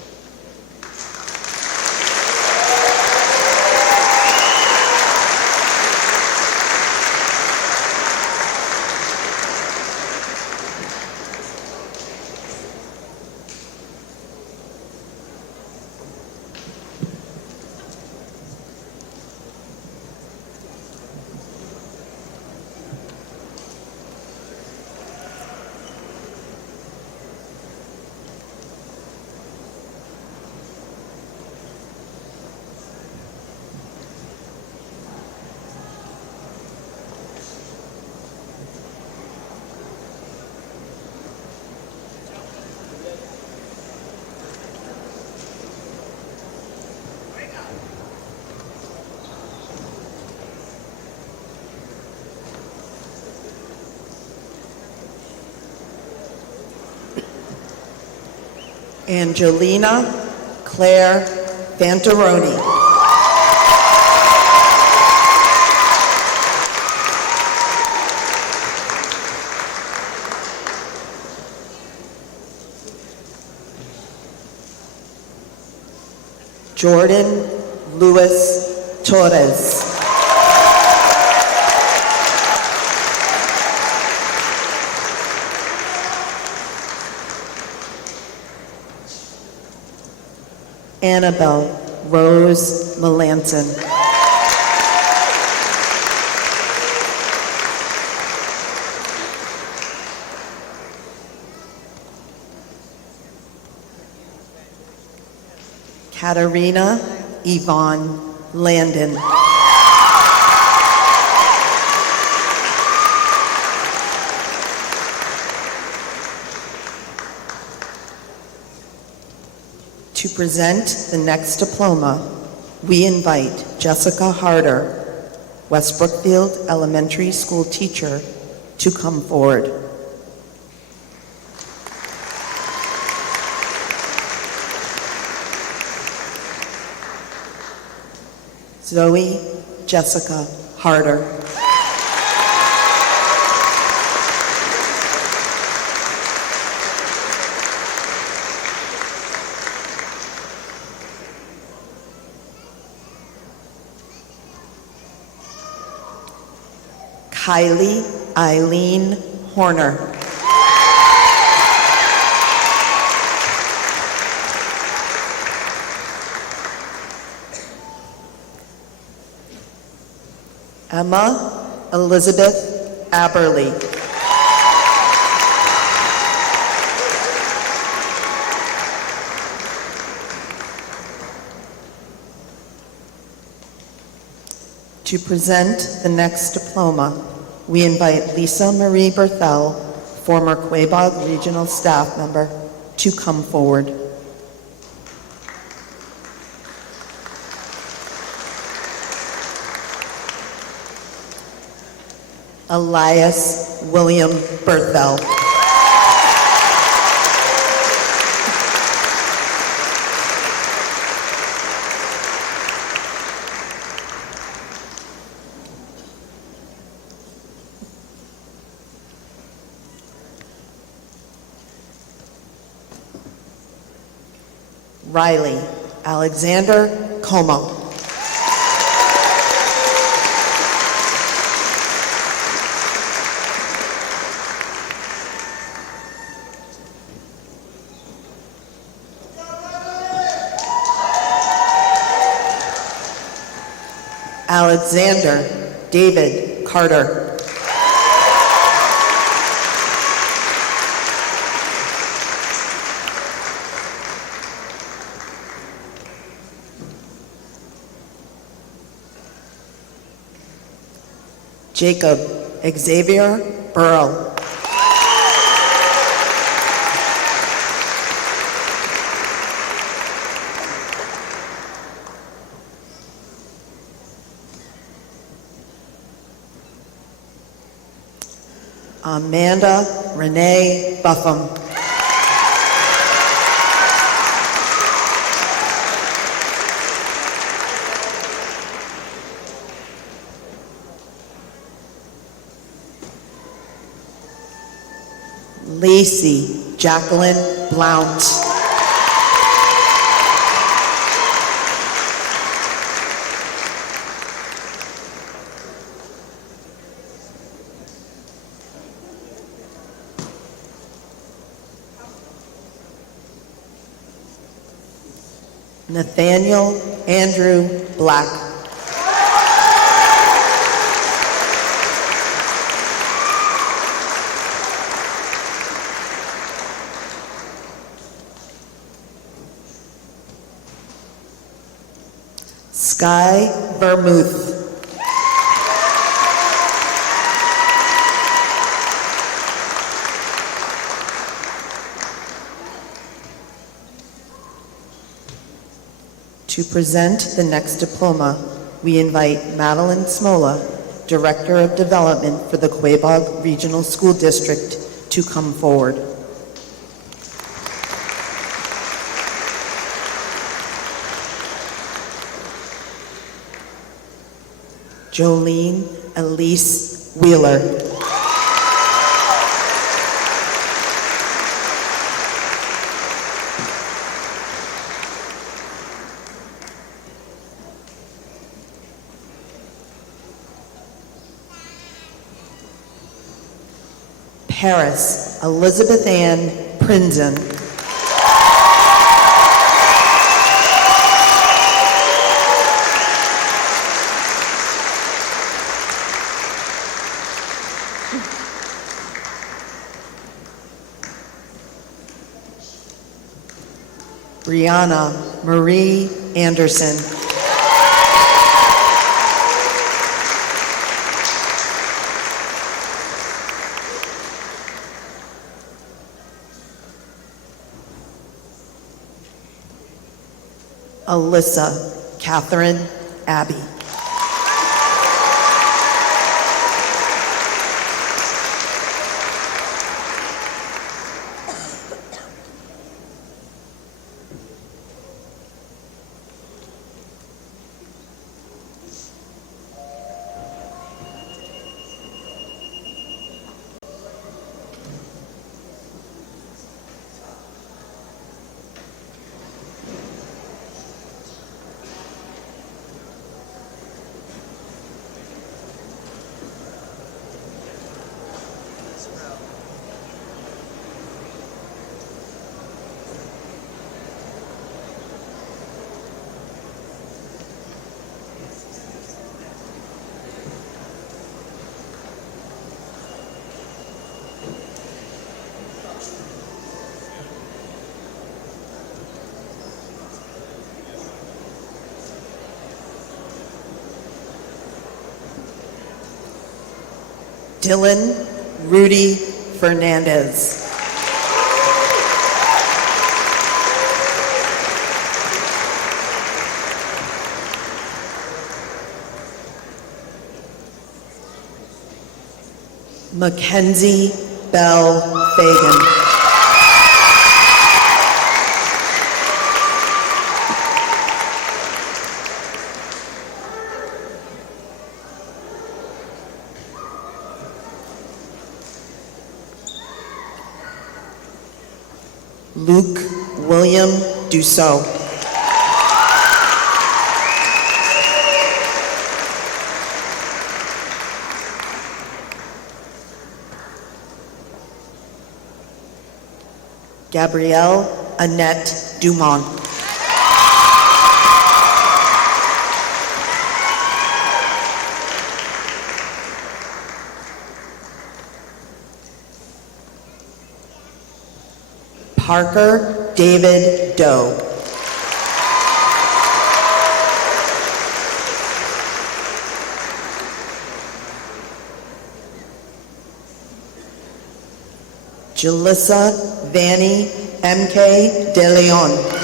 Angelina Claire Fantaroni. Jordan Luis Torres. Annabelle Rose Melanson. Katarina Yvonne Landon. To present the next diploma, we invite Jessica Harder, West Brookfield Elementary School teacher, to come forward. Zoe Jessica Harder. Kylie Eileen Horner. Emma Elizabeth Aberly. To present the next diploma, we invite Lisa Marie Berthel, former Quaboag Regional Staff Member, to come forward. Elias William Berthel. Riley Alexander Como. Alexander David Carter. Jacob Xavier Burrell. Amanda Renee Buffum. Lacey Jacqueline Blount. Nathaniel Andrew Black. Sky Vermouth. To present the next diploma, we invite Madeline Smola, Director of Development for the Quaboag Regional School District, to come forward. Jolene Elise Wheeler. Paris Elizabeth Ann Prinzen. Brianna Marie Anderson. Alyssa Catherine Abbey. Dylan Rudy Fernandez. Mackenzie Bell Fagan. Luke William Dussault. Gabrielle Annette Dumont. Parker David Doe. Jalissa Vanny M.K. De Leon.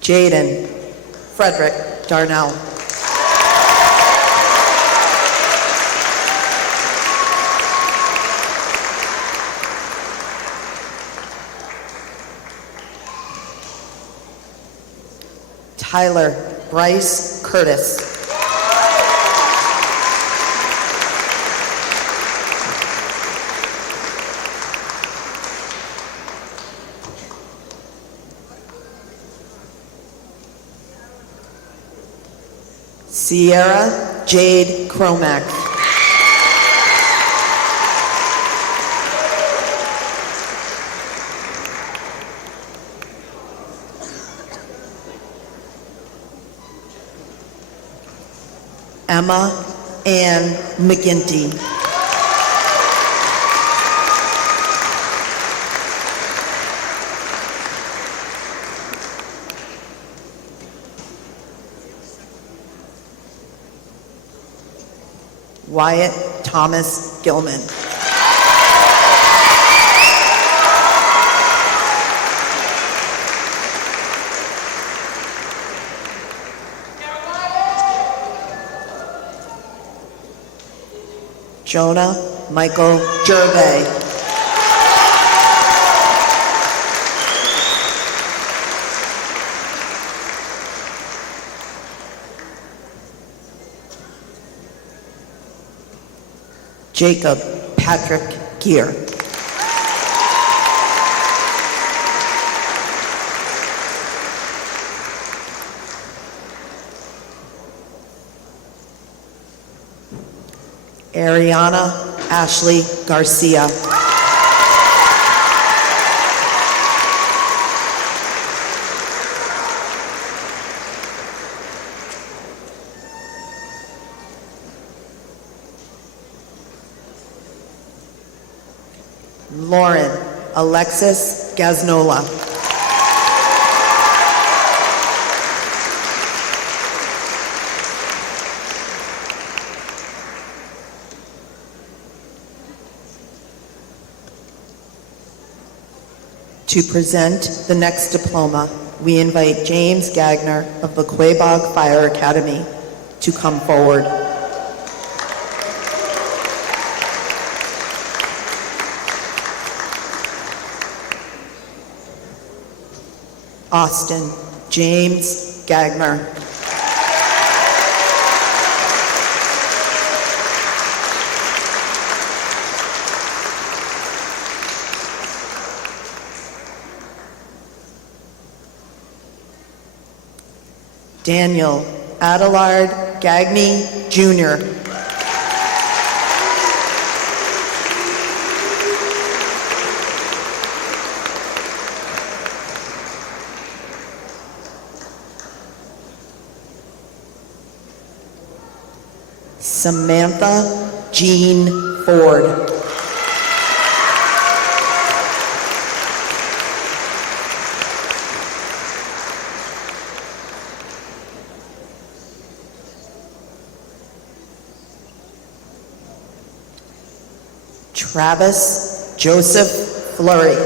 Jaden Frederick Darnell. Tyler Bryce Curtis. Sierra Jade Cromack. Emma Ann McGinty. Wyatt Thomas Gilman. Jonah Michael Gervais. Jacob Patrick Gear. Ariana Ashley Garcia. Lauren Alexis Gaznola. To present the next diploma, we invite James Gagner of the Quaboag Fire Academy to come forward. Austin James Gagner. Daniel Adelard Gagne, Jr. Samantha Jean Ford. Travis Joseph Fleury.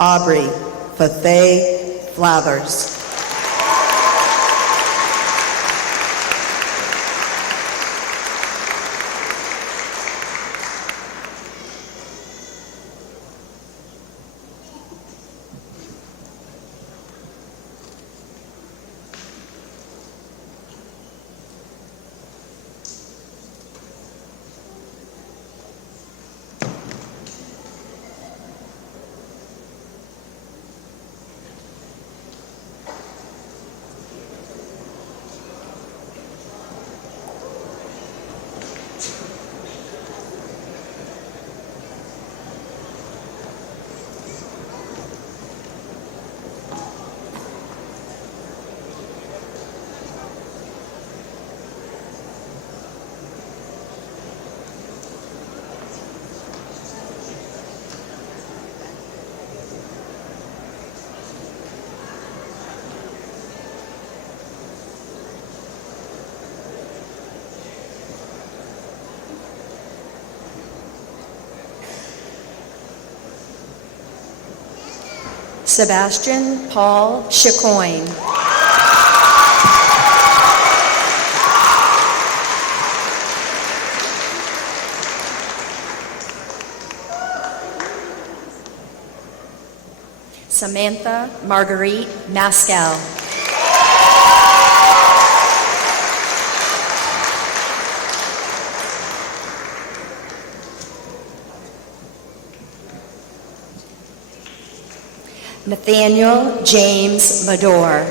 Aubrey Fathay Flathers. Sebastian Paul Chicoine. Samantha Marguerite Mascal. Nathaniel James Mador.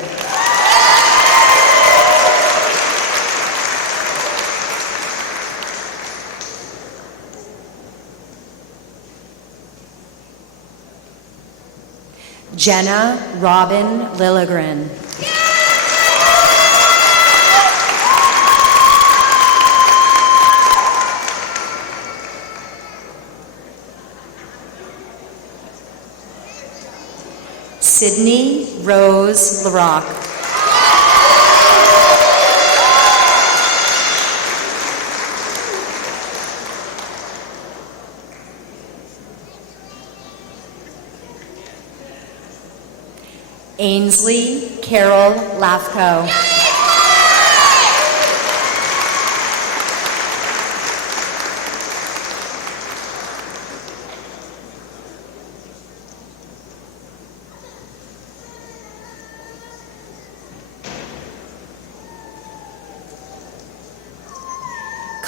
Jenna Robin Lilligren. Sydney Rose LaRock. Ainsley Carol Lafco.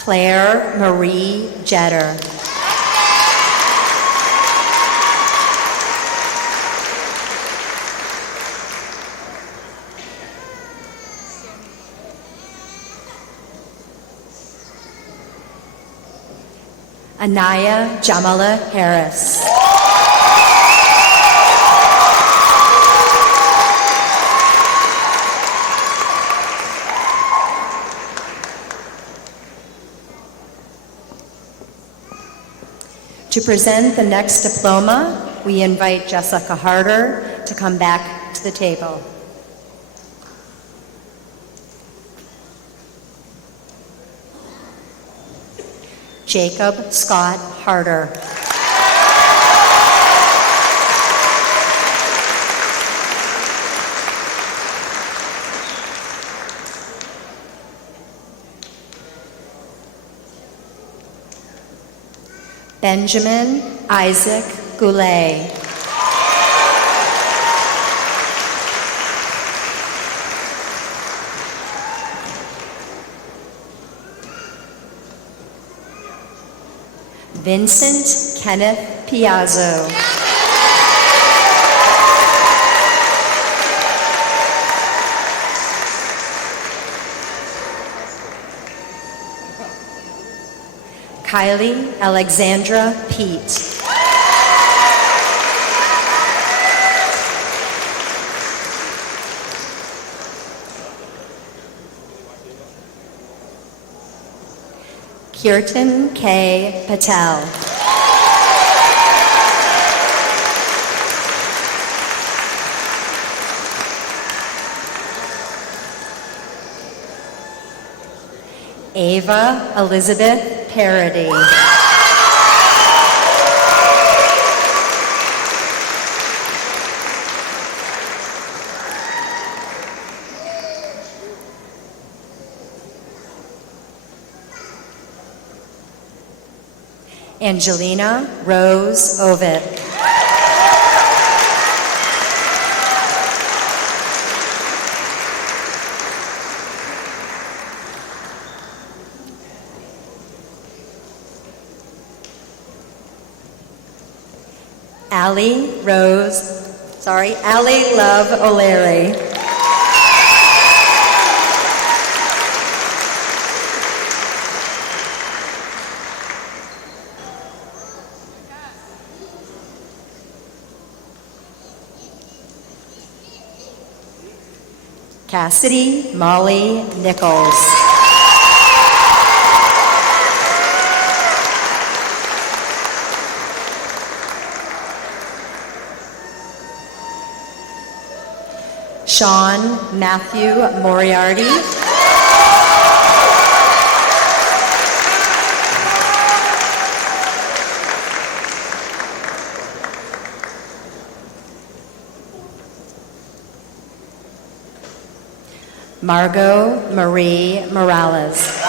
Claire Marie Jetter. Anaya Jamala Harris. To present the next diploma, we invite Jessica Harder to come back to the table. Jacob Scott Harder. Benjamin Isaac Goulet. Vincent Kenneth Piazzo. Kylie Alexandra Pete. Kirtan K. Patel. Ava Elizabeth Parody. Angelina Rose Ovid. Allie Love O'Leary. Cassidy Molly Nichols. Sean Matthew Moriarty. Margot Marie Morales.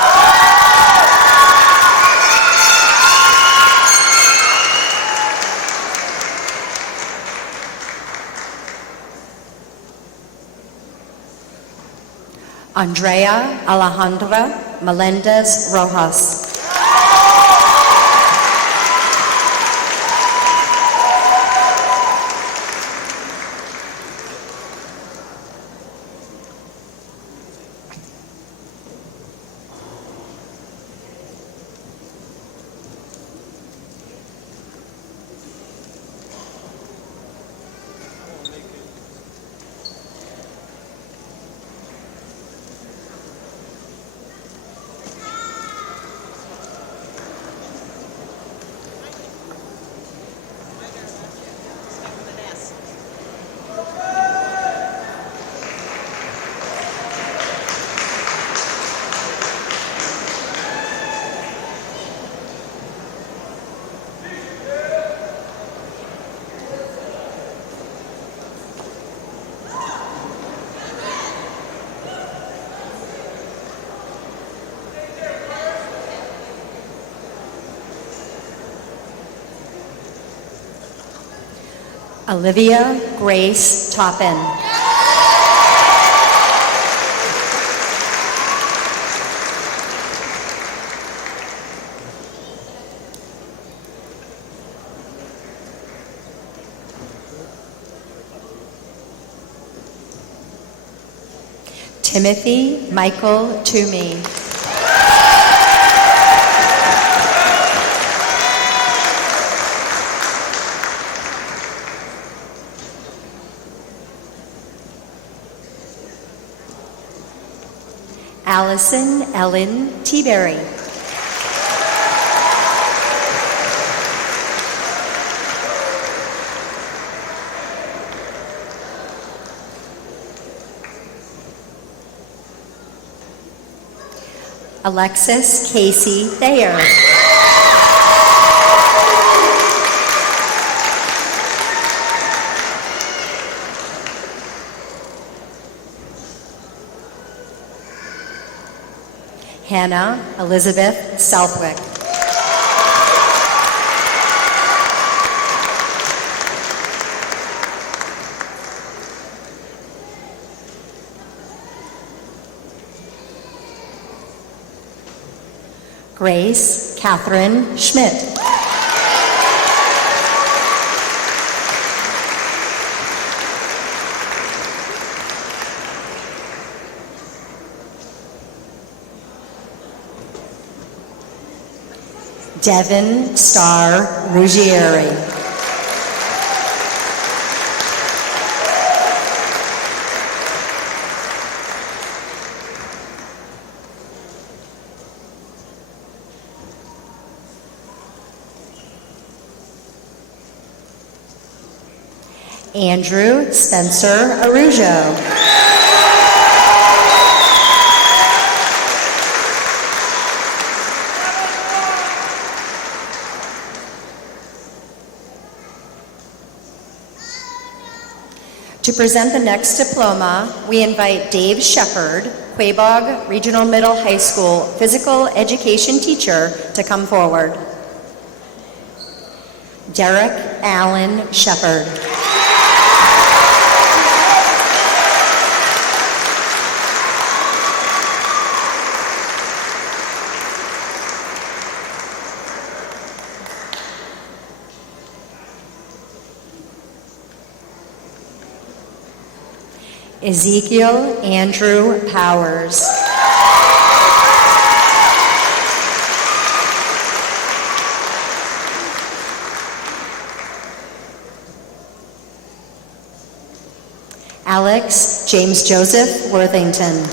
Andrea Alejandra Melendez Rojas. Olivia Grace Toppin. Timothy Michael Toomey. Allison Ellen Teaberry. Alexis Casey Thayer. Hannah Elizabeth Southwick. Grace Catherine Schmidt. Devin Starr Ruggieri. Andrew Spencer Arujo. To present the next diploma, we invite Dave Shepard, Quaboag Regional Middle High School physical education teacher, to come forward. Derek Allen Shepard. Ezekiel Andrew Powers. Alex James Joseph Worthington.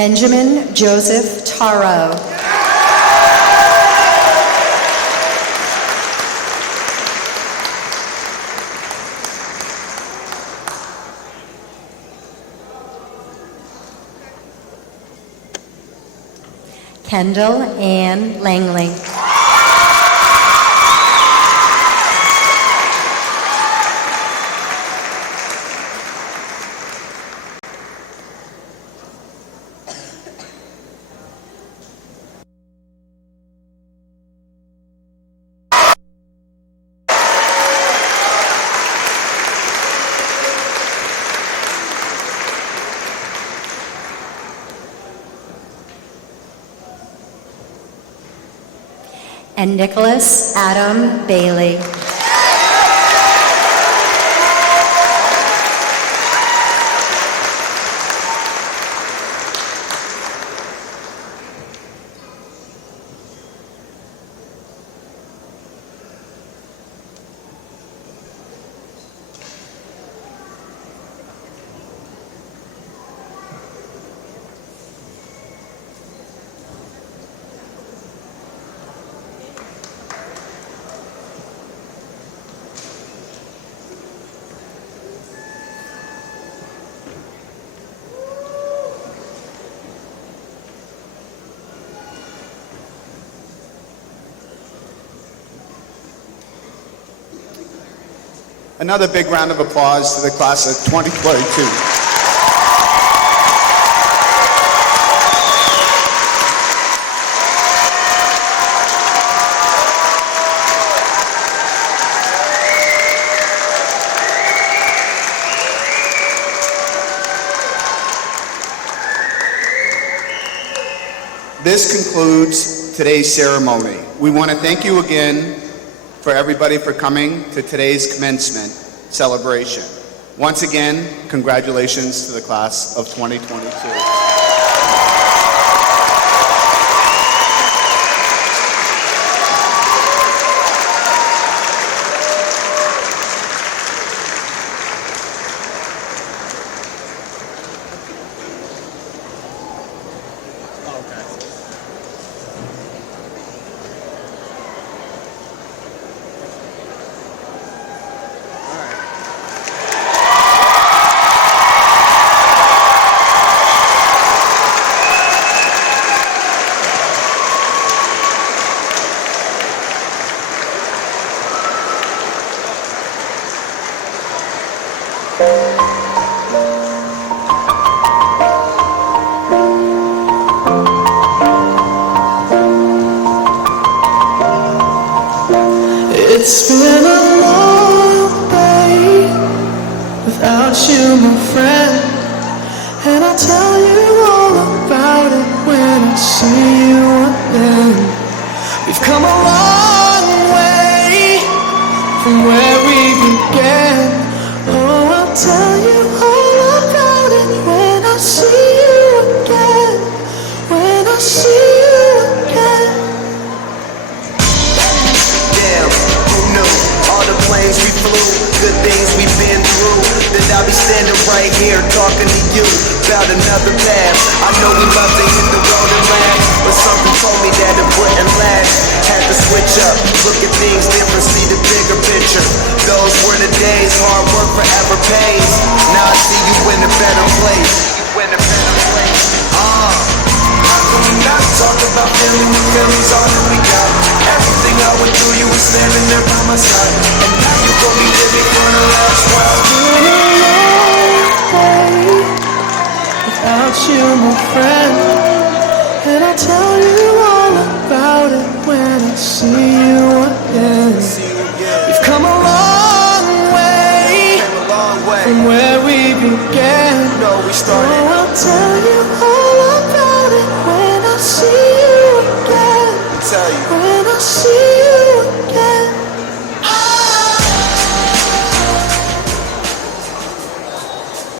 Benjamin Joseph Taro. Kendall Ann Langley. And Nicholas Adam Bailey. Another big round of applause to the class of 2022. This concludes today's ceremony. We want to thank you again for everybody for coming to today's commencement celebration. Once again, congratulations to the class of 2022. It's been a long day without you, my friend, and I'll tell you all about it when I see you again. We've come a long way from where we began. Oh, I'll tell you all about it when I see you again. When I see you again. Damn, who knew? All the planes we flew, good things we've been through. That I'll be standing right here talking to you about another path. I know we love to hit the road and laugh, but something told me that it wouldn't last. Had to switch up, look at things different, see the bigger picture. Those were the days, hard work forever pays. Now I see you in a better place. You in a better place. How can we not talk about feeling the feelings all that we got? Everything I went through, you were standing there by my side, and now you gon' be with me for the last while. Without you, my friend, and I'll tell you all about it when I see you again. We've come a long way from where we began. We started.